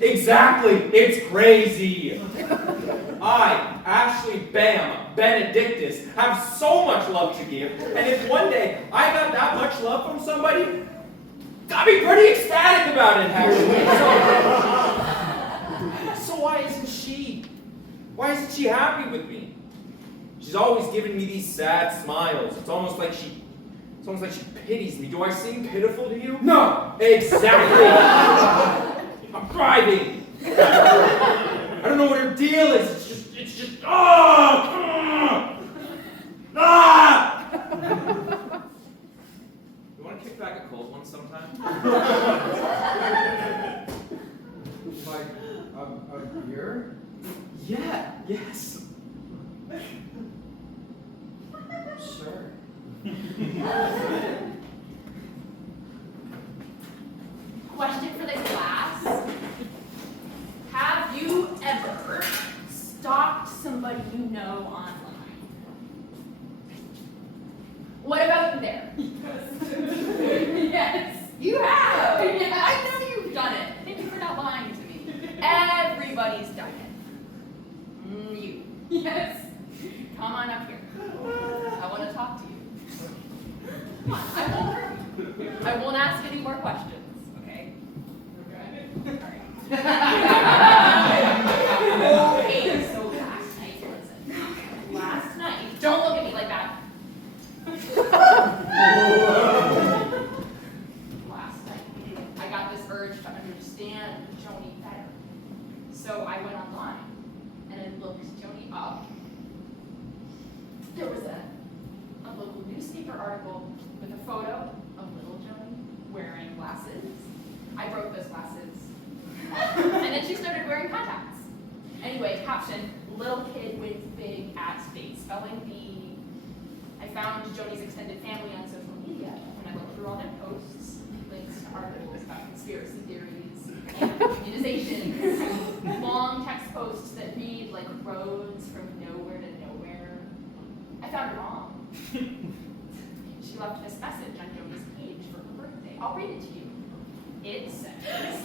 Exactly, it's crazy. I, Ashley Benedictus, have so much love to give, and if one day I got that much love from somebody, I'd be pretty ecstatic about it, actually. So why isn't she happy with me? She's always giving me these sad smiles. It's almost like she pities me. Do I seem pitiful to you? No! Exactly! I'm crying! I don't know what her deal is. It's just, You want to kick back a cold one sometime? Like a beer? Yeah, yes. Sure. Question for the class. Have you ever stalked somebody you know online? What about there? Yes, you have. I know you've done it. Thank you for not lying to me. Everybody's done it. You. Yes. Come on up here. I want to talk to you. Come on, I won't ask any more questions. Okay. Okay, so last night, listen. Last night, don't look at me like that. Last night, I got this urge to understand Joni better. So I went online and I looked Joni up. There was a local newspaper article with a photo of little Joni wearing glasses. I broke those glasses. And then she started wearing contacts. Anyway, caption, little kid with big ass face, spelling bee. I found Joni's extended family on social media, and I looked through all their posts, links to articles about conspiracy theories, and immunizations, long text posts that read like roads from nowhere to nowhere. I found her mom. She left this message on Joni's page for her birthday. I'll read it to you. It says,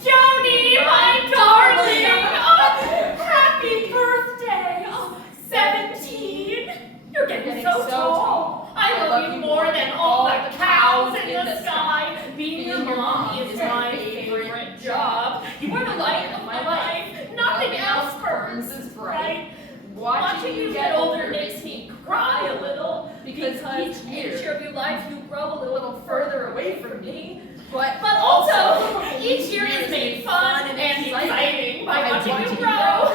Joni, my darling! Oh, happy birthday! Oh, 17! You're getting so tall. I love you more than all the cows in the sky. Being your mom is my favorite job. You are the light of my life. Nothing else burns as bright. Watching you get older makes me cry a little because each year of your life you grow a little further away from me. But also, each year is made fun and exciting by watching you grow.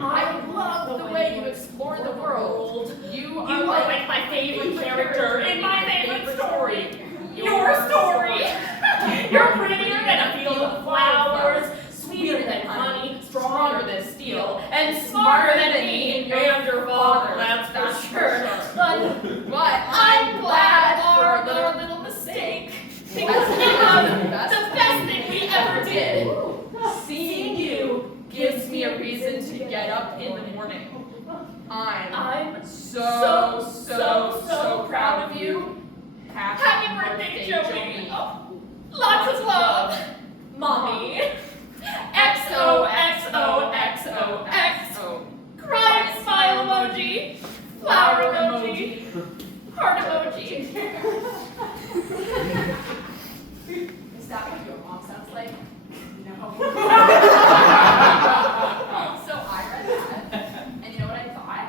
I love the way you explore the world. You are like my favorite character in my favorite story. Your story. You're prettier than a field of flowers, sweeter than honey, stronger than steel, and smarter than me and your father, that's for sure. But I'm glad for our little mistake. Because it was the best thing we ever did. Seeing you gives me a reason to get up in the morning. I'm so proud of you. Happy birthday, Joni. Oh, lots of love, Mommy. XOXOXOXO. Crying smile emoji. Flower emoji. Heart emoji. Is that what your mom sounds like? No. So I read that, and you know what I thought?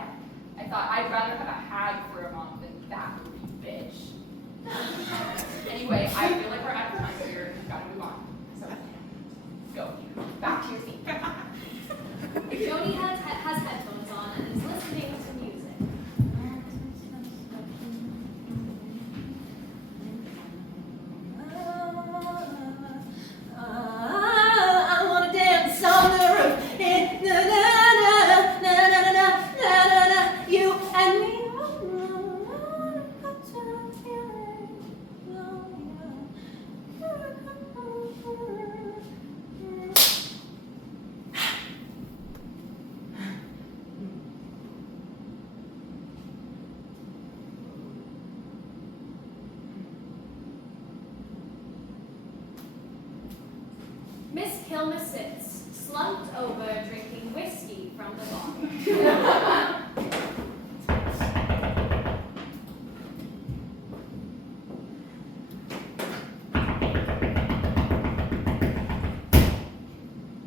Miss Kilmer sits, slumped over, drinking whiskey from the bottle.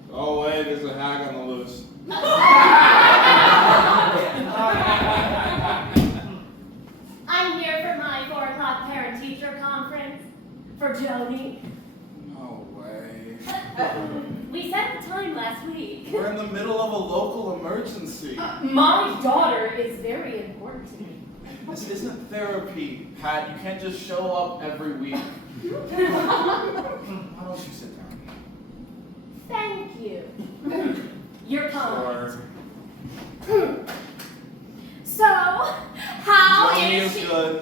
Go away, there's a hag on the loose. I'm here for my 4 o'clock parent-teacher conference for Joni. No way. We set the time last week. We're in the middle of a local emergency. My daughter is very important to me. This isn't therapy, Pat. You can't just show up every week. Why don't you sit down? Thank you. You're kind. Sure. So, how Joni is is she? good.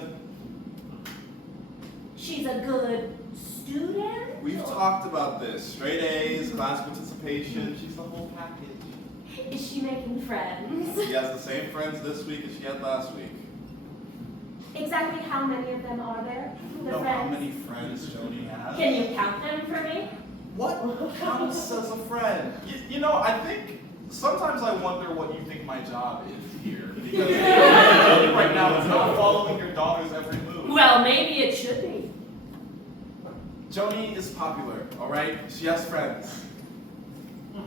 She's a good student? We've talked about this. Straight A's, class participation. She's the whole package. Is she making friends? She has the same friends this week as she had last week. Exactly how many of them are there? You The know how friends? many friends Joni has? Can you count them for me? What counts as a friend? You know, I think sometimes I wonder what you think my job is here. Because Joni right now is not following your daughter's every move. Well, maybe it should be. Joni is popular, alright? She has friends.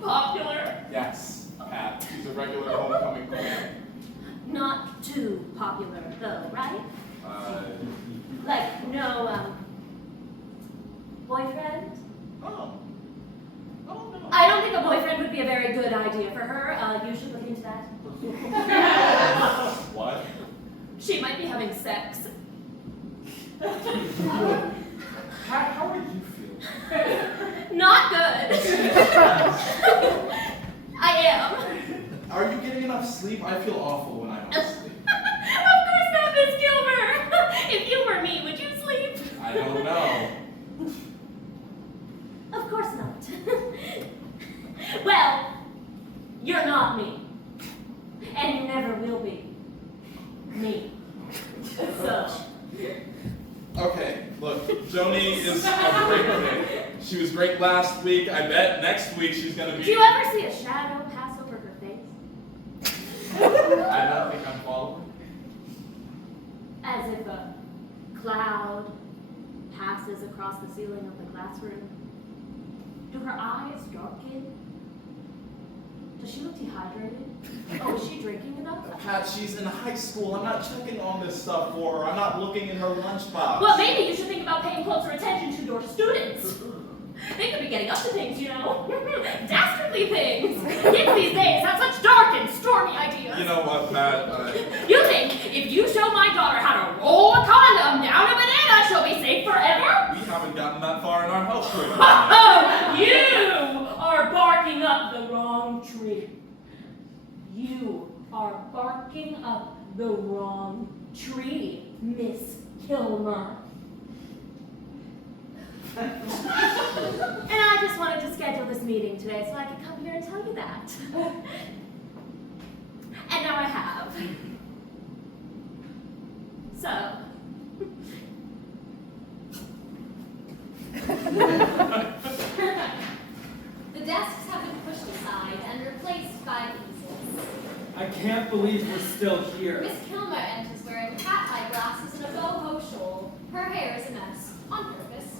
Popular? Yes, Pat. She's a regular homecoming queen. Not too popular, though, right? Like, no, boyfriend? Oh. Oh, no. I don't think a boyfriend would be a very good idea for her. You should look into that. What? She might be having sex. Pat, how are you feeling? Not good. I am. Are you getting enough sleep? I feel awful when I don't sleep. Of course not, Miss Kilmer. If you were me, would you sleep? I don't know. Of course not. Well, you're not me. And you never will be. Me. So. Okay, look, Joni is a great kid. She was great last week. I bet next week she's gonna be. Do you ever see a shadow pass over her face? I don't think I'm following. As if a cloud passes across the ceiling of the classroom. Do her eyes darken? Does she look dehydrated? Oh, is she drinking enough? Pat, she's in high school. I'm not checking on this stuff for her. I'm not looking in her lunchbox. Well, maybe you should think about paying closer attention to your students. They could be getting up to things, you know. Dastardly things. Kids these days have such dark and stormy ideas. You know what, Pat? You think if you show my daughter how to roll a condom down a banana, she'll be safe forever? We haven't gotten that far in our health curriculum. Oh, you are barking up the wrong tree. You are barking up the wrong tree, Miss Kilmer. And I just wanted to schedule this meeting today so I could come here and tell you that. And now I have. So. The desks have been pushed aside and replaced by easels. I can't believe we're still here. Miss Kilmer enters wearing cat eyeglasses and a boho shawl. Her hair is a mess, on purpose.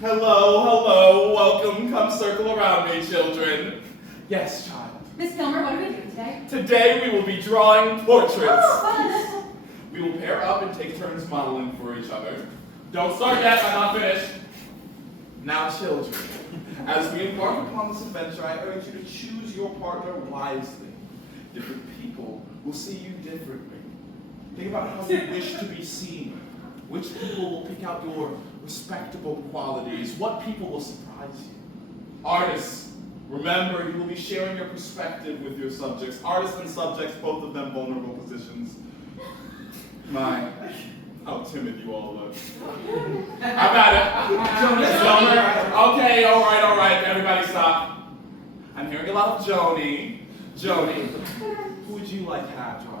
Hello, welcome. Come circle around me, children. Yes, child. Miss Kilmer, what are we doing today? Today we will be drawing portraits. Oh, fun! We will pair up and take turns modeling for each other. Don't start yet, I'm not finished. Now, children, as we embark upon this adventure, I urge you to choose your partner wisely. Different people will see you differently. Think about how you wish to be seen. Which people will pick out your respectable qualities? What people will surprise you? Artists, remember you will be sharing your perspective with your subjects. Artists and subjects, both of them vulnerable positions. My, how timid you all look. I'm at it. Okay, all right, everybody stop. I'm hearing a lot of Joni. Joni, who would you like to have draw you?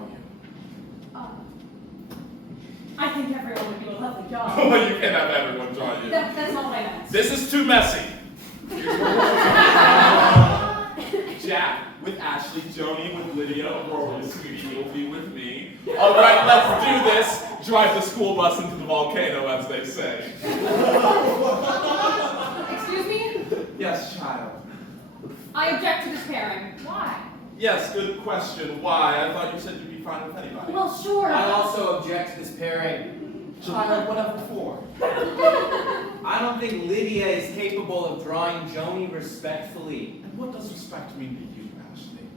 I think everyone would do a lovely job. Oh, you can't have everyone draw you. That's not what I meant. This is too messy. Here's where we're All right, let's do this. Drive the school bus into the volcano, as they say. Excuse me? Yes, child. I object to this pairing. Why? Yes, good question. Why? I thought you said you'd be fine with anybody. Well, sure. I also object to this pairing. Child, what of for? I don't think Lydia is capable of drawing Joni respectfully. And what does respect mean to you, Ashley?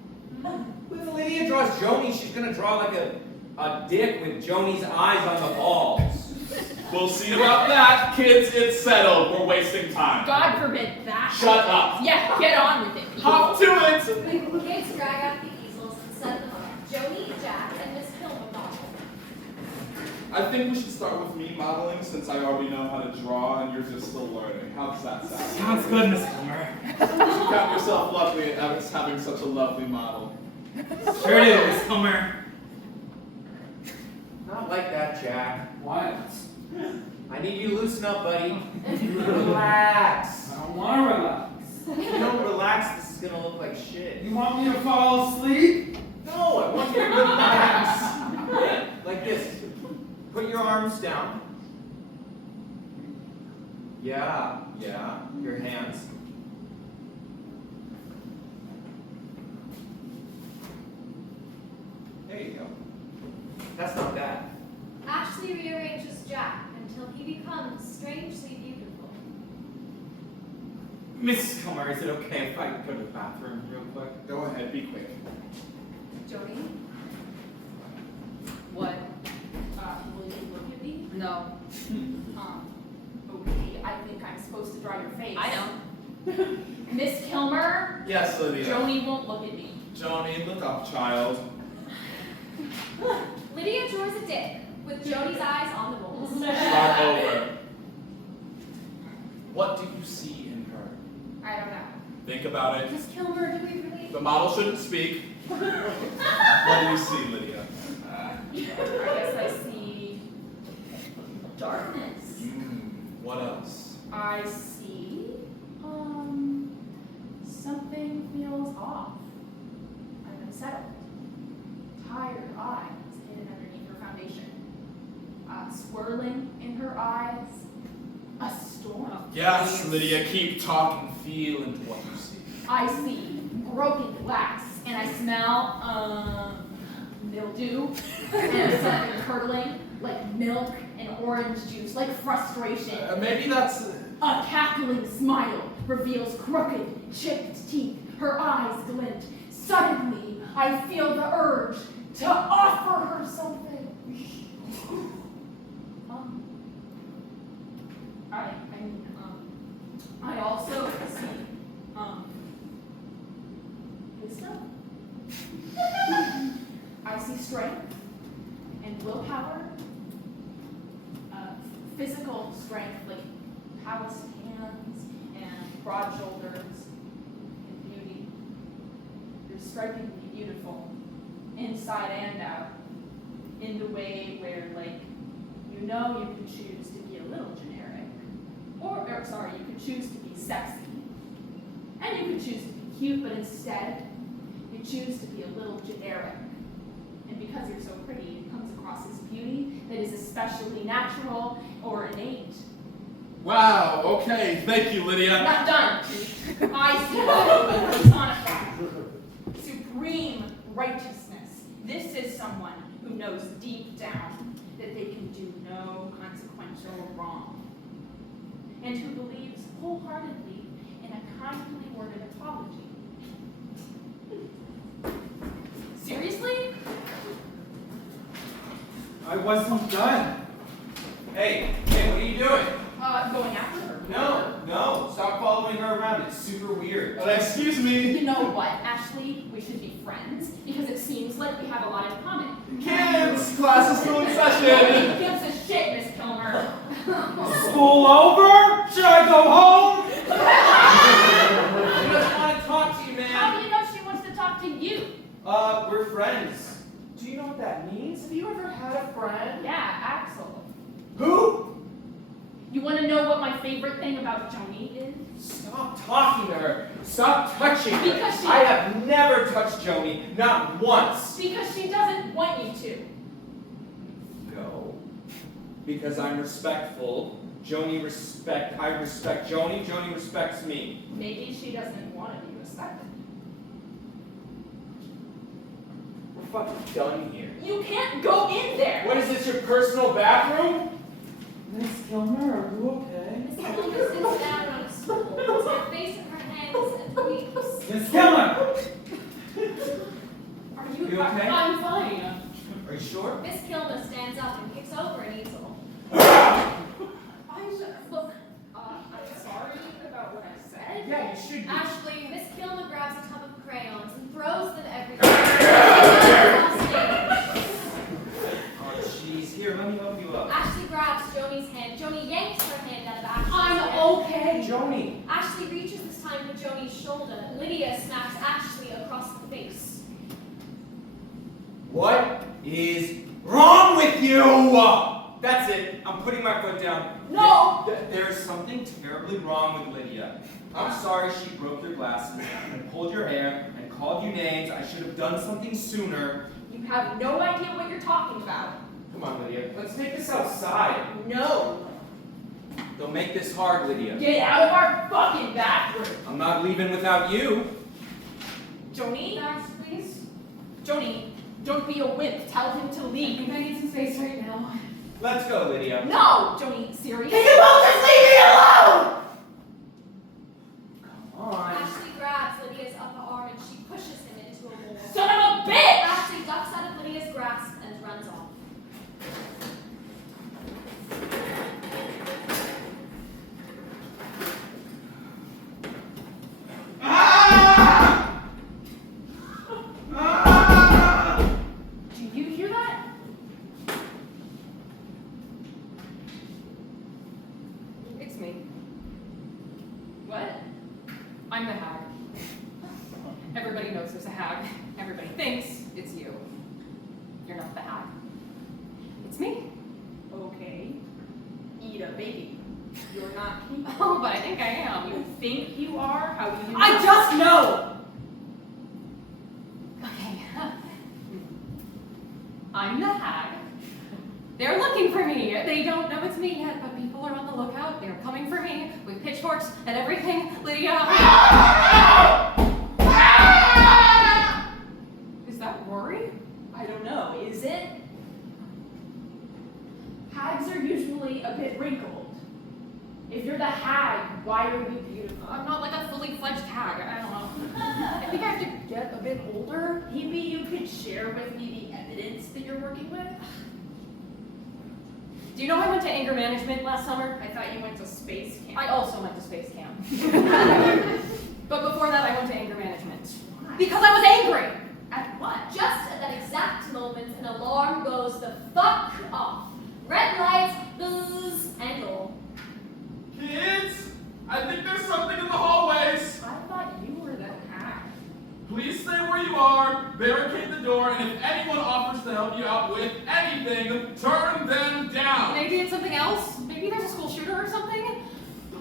If Lydia draws Joni, she's gonna draw like a dick with Joni's eyes on the balls. We'll see about that. Kids, it's settled. We're wasting time. God forbid that. Shut up. Yeah, get on with it. people. Hop to it! The kids drag out the easels and set them up. Joni, Jack, and Miss Kilmer model. I think we should start with me modeling, since I already know how to draw and you're just still learning. How does that sound? Sounds good, Miss Kilmer. You should count yourself lucky at having such a lovely model. Sure do, Miss Kilmer. Not like that, Jack. What? I need you to loosen up, buddy. Relax. I don't want to relax. If you don't relax, this is gonna look like shit. You want me to fall asleep? No, I want you to relax. Like this. Put your arms down. Yeah. Your hands. There you go. That's not bad. Ashley rearranges Jack until he becomes strangely beautiful. Miss Kilmer, is it okay if I go to the bathroom real quick? Go ahead, be quick. Joni? What? Will you look at me? No. Okay, I think I'm supposed to draw your face. I know. Miss Kilmer? Yes, Lydia. Joni won't look at me. Joni, look up, child. Lydia draws a dick with Joni's eyes on the balls. Start over. What do you see in her? I don't know. Think about it. Miss Kilmer, do we really? The model shouldn't speak. What do you see, Lydia? I guess I see darkness. What else? I see, something feels off. I'm unsettled. Tired eyes hidden underneath her foundation. Swirling in her eyes. A storm. Yes, Lydia, keep talking. Feel into what you see. I see broken glass, and I smell, mildew, and something curdling, like milk and orange juice, like frustration. Maybe that's... A cackling smile reveals crooked, chipped teeth. Her eyes glint. Suddenly, I feel the urge to offer her something. I also see, wisdom. I see strength and willpower, physical strength, like calloused hands and broad shoulders, and beauty. You're strikingly beautiful, inside and out, in the way where, like, you know you can choose to be a little generic, you can choose to be sexy, and you can choose to be cute, but instead, you choose to be a little generic. And because you're so pretty, it comes across as beauty that is especially natural or innate. Wow, okay. Thank you, Lydia. Not done. I see personified. Supreme righteousness. This is someone who knows deep down that they can do no consequential wrong, and who believes wholeheartedly in a kindly worded apology. Seriously? I wasn't done. Hey, what are you doing? Going after her. No, stop following her around. It's super weird. Excuse me. You know what, Ashley? We should be friends, because it seems like we have a lot in common. Kids, class is still in session. Nobody gives a shit, Miss Kilmer. School over? Should I go home? She doesn't want to talk to you, How man. do you know she wants to talk to you? We're friends. Do you know what that means? Have you ever had a friend? Yeah, Axel. Who? You want to know what my favorite thing about Joni is? Stop talking to her. Stop touching her. Because she- I have never touched Joni, not once. Because she doesn't want you to. Because I'm respectful. I respect Joni. Joni respects me. Maybe she doesn't want to be respected. We're fucking done here. You can't go in there! What is this, your personal bathroom? Miss Kilmer, are you okay? Miss Kilmer sits down on a stool, puts her face in her hands, and weeps. Miss Kilmer! Are you, You okay? I'm fine. Are you sure? Miss Kilmer stands up and kicks over an easel. Look, I'm sorry about what I said. Yeah, you should be. Ashley, Miss Kilmer grabs a tub of crayons and throws them everywhere. Oh, jeez. Here, let me help you up. Ashley grabs Joni's hand. Joni yanks her hand out of Ashley's I'm hand. okay. Joni! Ashley reaches this time for Joni's shoulder. Lydia smacks Ashley across the face. What is wrong with you? That's it. I'm putting my foot down. No! There's something terribly wrong with Lydia. I'm sorry she broke your glasses and pulled your hair and called you names. I should have done something sooner. You have no idea what you're talking about. Come on, Lydia. Let's take this outside. No. Don't make this hard, Lydia. Get out of our fucking bathroom. I'm not leaving without you. Joni? Guys, please. Joni, don't be a wimp. Tell him to I leave. think I need some space right now. Let's go, Lydia. No! Joni, serious? Can you both just leave me alone? Come on. Ashley grabs Lydia's upper arm and she pushes him into a wall. Son of a bitch! Ashley ducks out of Lydia's grasp and runs off. Do you hear that? It's me. What? I'm the hag. Everybody knows there's a hag. Everybody thinks it's you. You're not the hag. It's me. Okay. Eat a baby. You're not Oh, but I think I am. You think you are? How do you know? I just know! Okay. I'm the hag. They're looking for me. They don't know it's me yet, but people are on the lookout. They're coming for me with pitchforks and everything. Lydia. Is that Rory? I don't know. Is it? Hags are usually a bit wrinkled. If you're the hag, why are you beautiful? I'm not like a fully fledged hag. I don't know. I think I have to get a bit older. Maybe you could share with me the evidence that you're working with? Do you know I went to anger management last summer? I thought you went to space camp. I also went to space camp. But before that, I went to anger management. Because I was angry! At what? Just at that exact moment, an alarm goes the fuck off. Red lights, buzz, and all. Kids, I think there's something in the hallways. I thought you were the hag. Please stay where you are, barricade the door, and if anyone offers to help you out with anything, turn them down. Maybe it's something else? Maybe there's a school shooter or something?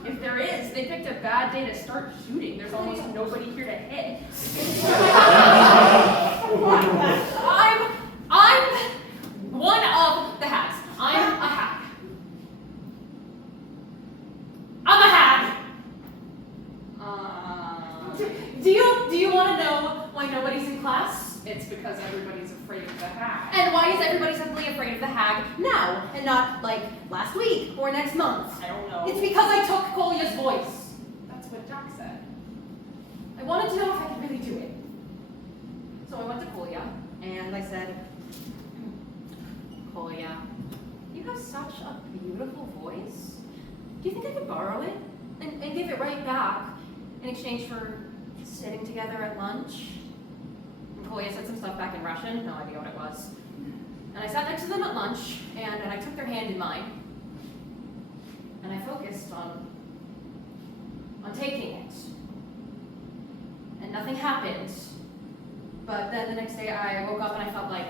If there is, they picked a bad day to start shooting. There's almost nobody here to hit. I'm one of the hags. I'm a hag. I'm a hag! Do you want to know why nobody's in class? It's because everybody's afraid of the hag. And why is everybody suddenly afraid of the hag now, and not like last week or next month? I don't know. It's because I took Kolya's voice. That's what Jack said. I wanted to know if I could really do it. So I went to Kolya, and I said, Kolya, you have such a beautiful voice. Do you think I could borrow it and give it right back in exchange for sitting together at lunch? And Kolya said some stuff back in Russian, no idea what it was. And I sat next to them at lunch, and I took their hand in mine, and I focused on taking it. And nothing happened. But then the next day I woke up and I felt like,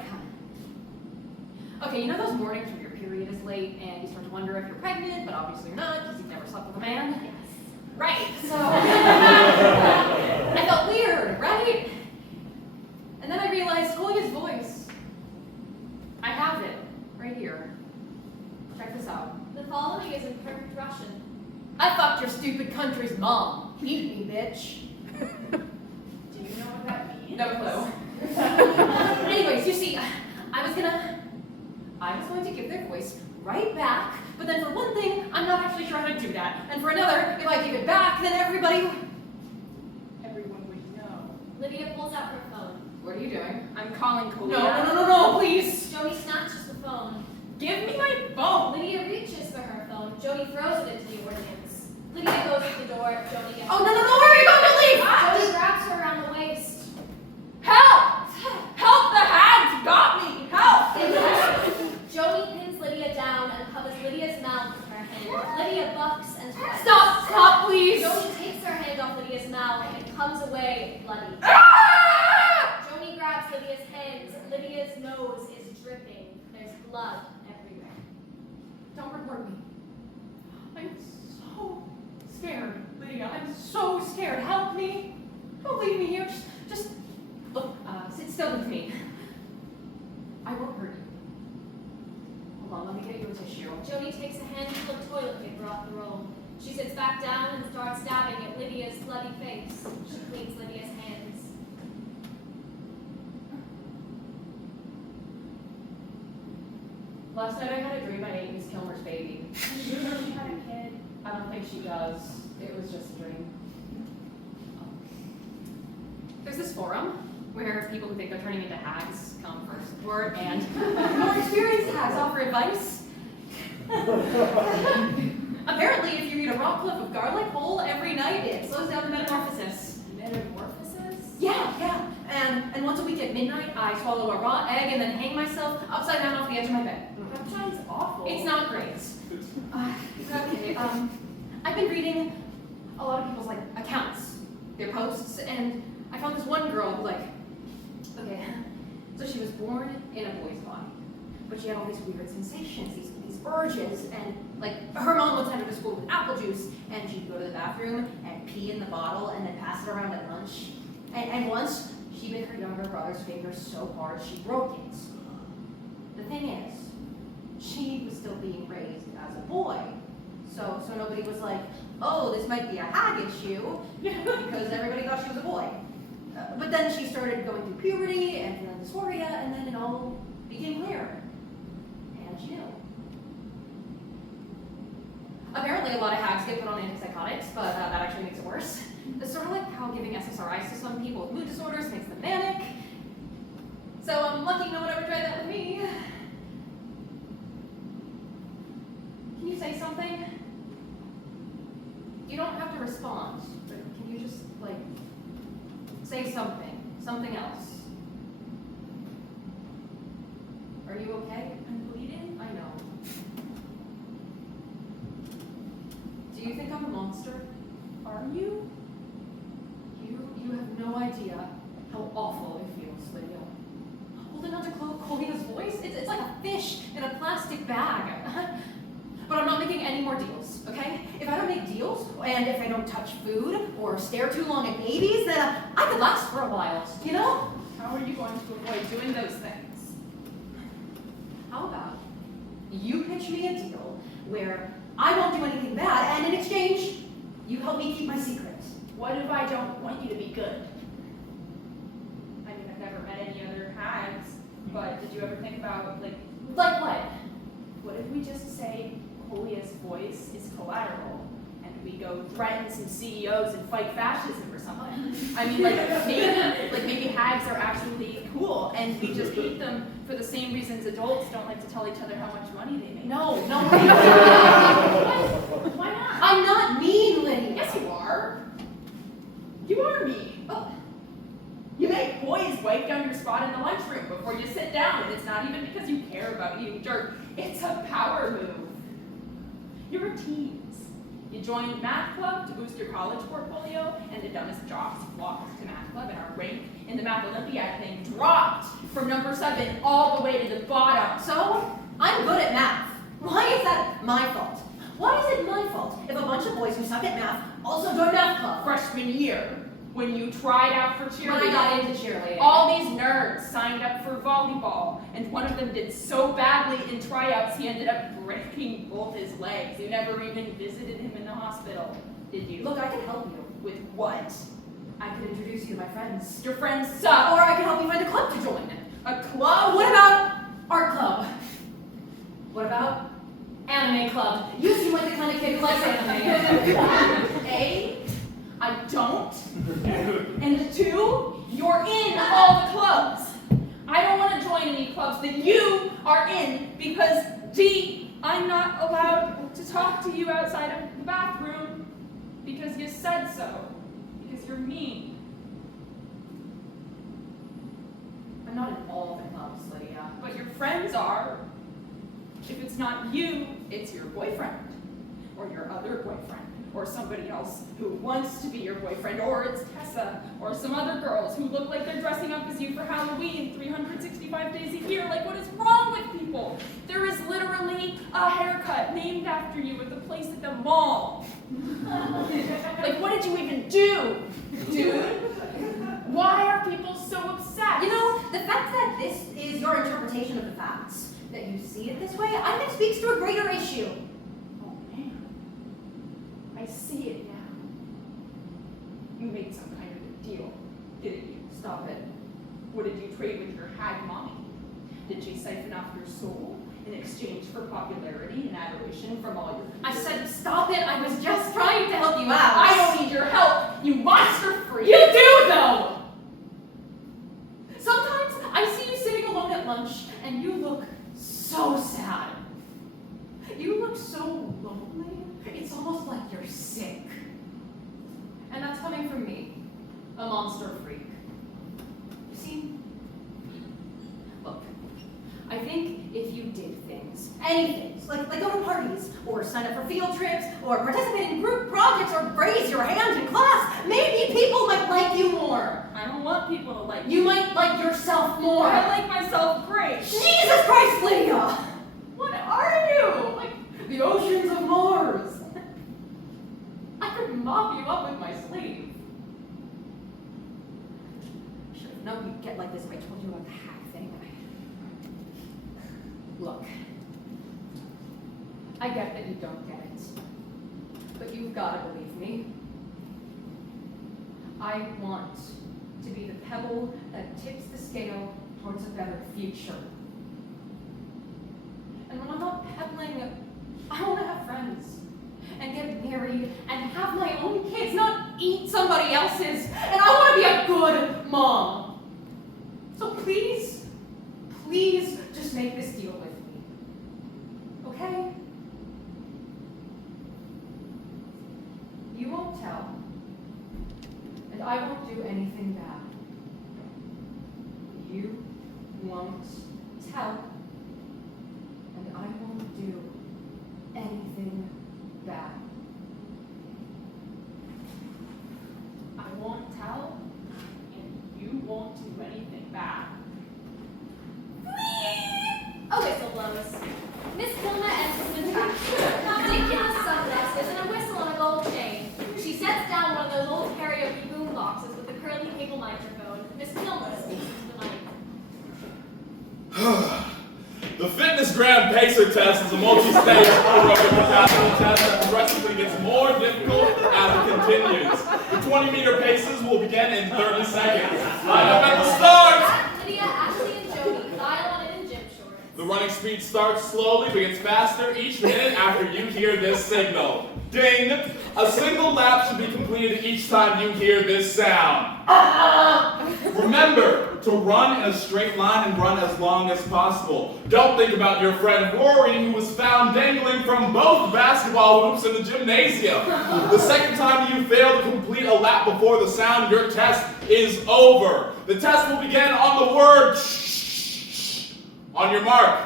okay, you know those mornings when your period is late and you start to wonder if you're pregnant, but obviously you're not because you've never slept with a man? Yes. Right, so I felt weird, right? And then I realized Kolya's voice. I have it right here. Check this out. Joni is in perfect Russian. I fucked your stupid country's mom. Eat me, bitch. Do you know what that means? No clue. Anyways, you see, I was going to give their voice right back, but then for one thing, I'm not actually sure how to do that. And for another, if I give it back, then everyone would know. Lydia pulls out her phone. What are you doing? I'm calling Colia. No, please. Joni snatches the phone. Give me my phone. Lydia reaches for her phone. Joni throws it into the audience. Lydia goes to the door. Joni gets Oh, no, where are you going to leave? Joni grabs her around the waist. Help! Help, the hags got me! Help! Joni pins Lydia down and covers Lydia's mouth with her hand. Lydia bucks and tries. Stop, please. Joni takes her hand off Lydia's mouth and comes away bloody. Joni grabs Lydia's hands. Lydia's nose is dripping. There's blood everywhere. Don't report me. I'm so scared, Lydia. I'm so scared. Help me. Don't leave me here. Just look, sit still with me. I won't hurt you. Hold on, let me get you a tissue. Joni takes a handful of toilet paper off the roll. She sits back down and starts dabbing at Lydia's bloody face. She cleans Lydia's hands. Last night I had a dream I ate Miss Kilmer's baby. She had a kid. I don't think she does. It was just a dream. There's this forum where people who think they're turning into hags come for support, and more experienced hags offer advice. Apparently, if you eat a raw clove of garlic whole every night, it slows down the metamorphosis. Metamorphosis? Yeah. And once a week at midnight, I swallow a raw egg and then hang myself upside down off the edge of my bed. That sounds awful. It's not great. Okay, I've been reading a lot of people's accounts, their posts, and I found this one girl who okay, so she was born in a boy's body, but she had all these weird sensations, these urges, and her mom would send her to school with apple juice, and she'd go to the bathroom and pee in the bottle and then pass it around at lunch. And once she bit her younger brother's finger so hard she broke it. The thing is, she was still being raised as a boy. So nobody was like, oh, this might be a hag issue, because everybody thought she was a boy. But then she started going through puberty and feeling dysphoria, and then it all became clear. And she knew. Apparently a lot of hags get put on antipsychotics, but that actually makes it worse. It's sort of like how giving SSRIs to some people with mood disorders makes them manic. So I'm lucky no one ever tried that with me. Can you say something? You don't have to respond, but can you just, say something else? Are you okay? I'm bleeding? I know. Do you think I'm a monster? Are you? You have no idea how awful it feels, Lydia. Holding on to Colia's voice, it's like a fish in a plastic bag. But I'm not making any more deals, okay? If I don't make deals, and if I don't touch food, or stare too long at babies, then I could last for a while, you know? How are you going to avoid doing those things? How about you pitch me a deal where I won't do anything bad, and in exchange, you help me keep my secret? What if I don't want you to be good? I mean, I've never met any other hags, but did you ever think about, Like what? what if we just say Colia's voice is collateral, and we go threaten some CEOs and fight fascism or something? I mean, maybe hags are actually cool, and we just hate them for the same reasons adults don't like to tell each other how much money they make. No. Why not? I'm not mean, Lydia. Yes, you are. You are mean. Oh. You make boys wipe down your spot in the lunchroom before you sit down, and it's not even because you care about eating dirt. It's a power move. You're a teens. You joined math club to boost your college portfolio, and the dumbest jocks flocked to math club, and our rank in the math Olympiad thing dropped from number 7 all the way to the bottom. So, I'm good at math. Why is that my fault? Why is it my fault if a bunch of boys who suck at math also join math club? Freshman year, When you tried out for When I cheerleading. got into cheerleading. All these nerds signed up for volleyball, and one of them did so badly in tryouts he ended up breaking both his legs. You never even visited him in the hospital, did you? Look, I can help you. With what? I can introduce you to my friends. Your friends suck. Or I can help you find a club to join. A club? What about art club? What about anime club? You seem like the kind of kid who likes anime. A, I don't. And 2, you're in all the clubs. I don't want to join any clubs that you are in because D, I'm not allowed to talk to you outside of the bathroom because you said so. Because you're mean. I'm not in all the clubs, Lydia. But your friends are. If it's not you, it's your boyfriend. Or your other boyfriend. Or somebody else who wants to be your boyfriend. Or it's Tessa. Or some other girls who look like they're dressing up as you for Halloween 365 days a year. Like, what is wrong with people? There is literally a haircut named after you at the place at the mall. Like, what did you even do, dude? Why are people so obsessed? You know, the fact that this is your interpretation of the facts, that you see it this way, I think speaks to a greater issue. Oh, man. I see it now. You made some kind of a deal, didn't you? Stop it. What did you trade with your hag mommy? Did she siphon off your soul in exchange for popularity and adoration from all your I peers? said stop it. I was just trying to help you out. I don't need your help, you monster freak! You do, though! Sometimes I see you sitting alone at lunch, and you look so sad. You look so lonely. It's almost like you're sick. And that's coming from me, a monster freak. You see? Look, I think if you did things, anything, like go to parties, or sign up for field trips, or participate in group projects, or raise your hand in class, maybe people might like you more. I don't want people to like You might like yourself more. I like myself great. Jesus Christ, Lydia! What are you? Like the oceans of Mars. I could mop you up with my sleeve. Should have known you'd get like this if I told you about the hack thing. Look, I get that you don't get it, but you've got to believe me. I want to be the pebble that tips the scale towards a better future. And when I'm not pebbling, I want to have friends and get married and have my own kids, not eat somebody else's. And I want to be a good mom. So please, please just make this deal with me. Okay? You won't tell. And I won't do anything bad. You won't tell. And I won't do anything bad. I won't tell, and you won't do anything bad. A whistle blows. Miss Kilmer enters the track. Ridiculous sunglasses and a whistle on a gold chain. She sets down one of those old karaoke boom boxes with the curly cable microphone. Miss Kilmer speaks into the mic. The Fitness Grand Pacer test is a multi-stage aerobic capacity test that progressively gets more difficult as it continues. The 20-meter paces will begin in 30 seconds. Line up at the start! Lydia, Ashley, and Joni file on it in gym shorts. The running speed starts slowly but gets faster each minute after you hear this signal. Ding! A single lap should be completed each time you hear this sound. Remember to run in a straight line and run as long as possible. Don't think about your friend Rory, who was found dangling from both basketball hoops in the gymnasium. The second time you fail to complete a lap before the sound, your test is over. The test will begin on the word shh. On your mark,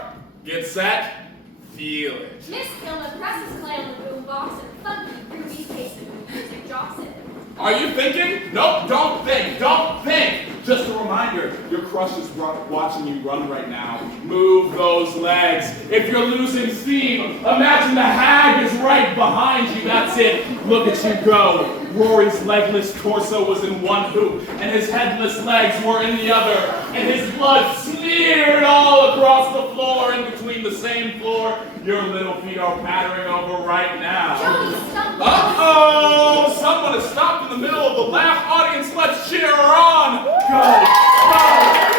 get set, feel it. Miss Kilmer presses play on the boom box and funky, groovy pace of music drops in. Are you thinking? Nope, don't think, don't think. Just a reminder, your crush is watching you run right now. Move those legs. If you're losing steam, imagine the hag is right behind you. That's it. Look at you go. Rory's legless torso was in one hoop, and his headless legs were in the other, and his blood smeared all across the floor and between the same floor your little feet are pattering over right now. Joni, stop! Uh-oh! Someone has stopped in the middle of the laugh. Audience, let's cheer her on! Go!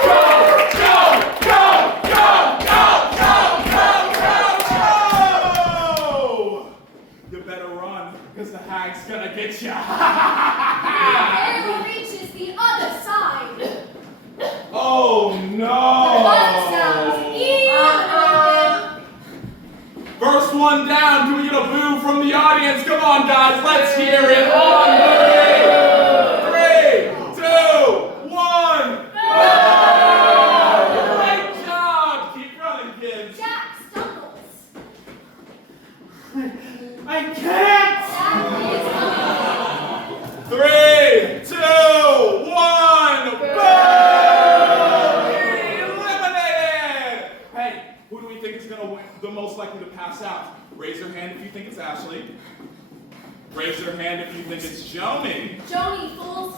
Go! Go! Go! Go! Go! Go! Go! Go! Go! You better run, because the hag's gonna get ya! The arrow reaches the other side. Oh no! The blood sounds even broken. First one down, can we get a boo from the audience? Come on, guys, let's hear it on 3, 2, 1. Great job! Keep running, kids. Jack stumbles. I can't! Jack is coming. 3, 2, 1. Boom! Eliminated! Hey, who do we think is going to win, the most likely to pass out? Raise your hand if you think it's Ashley. Raise your hand if you think it's Joni. Joni fools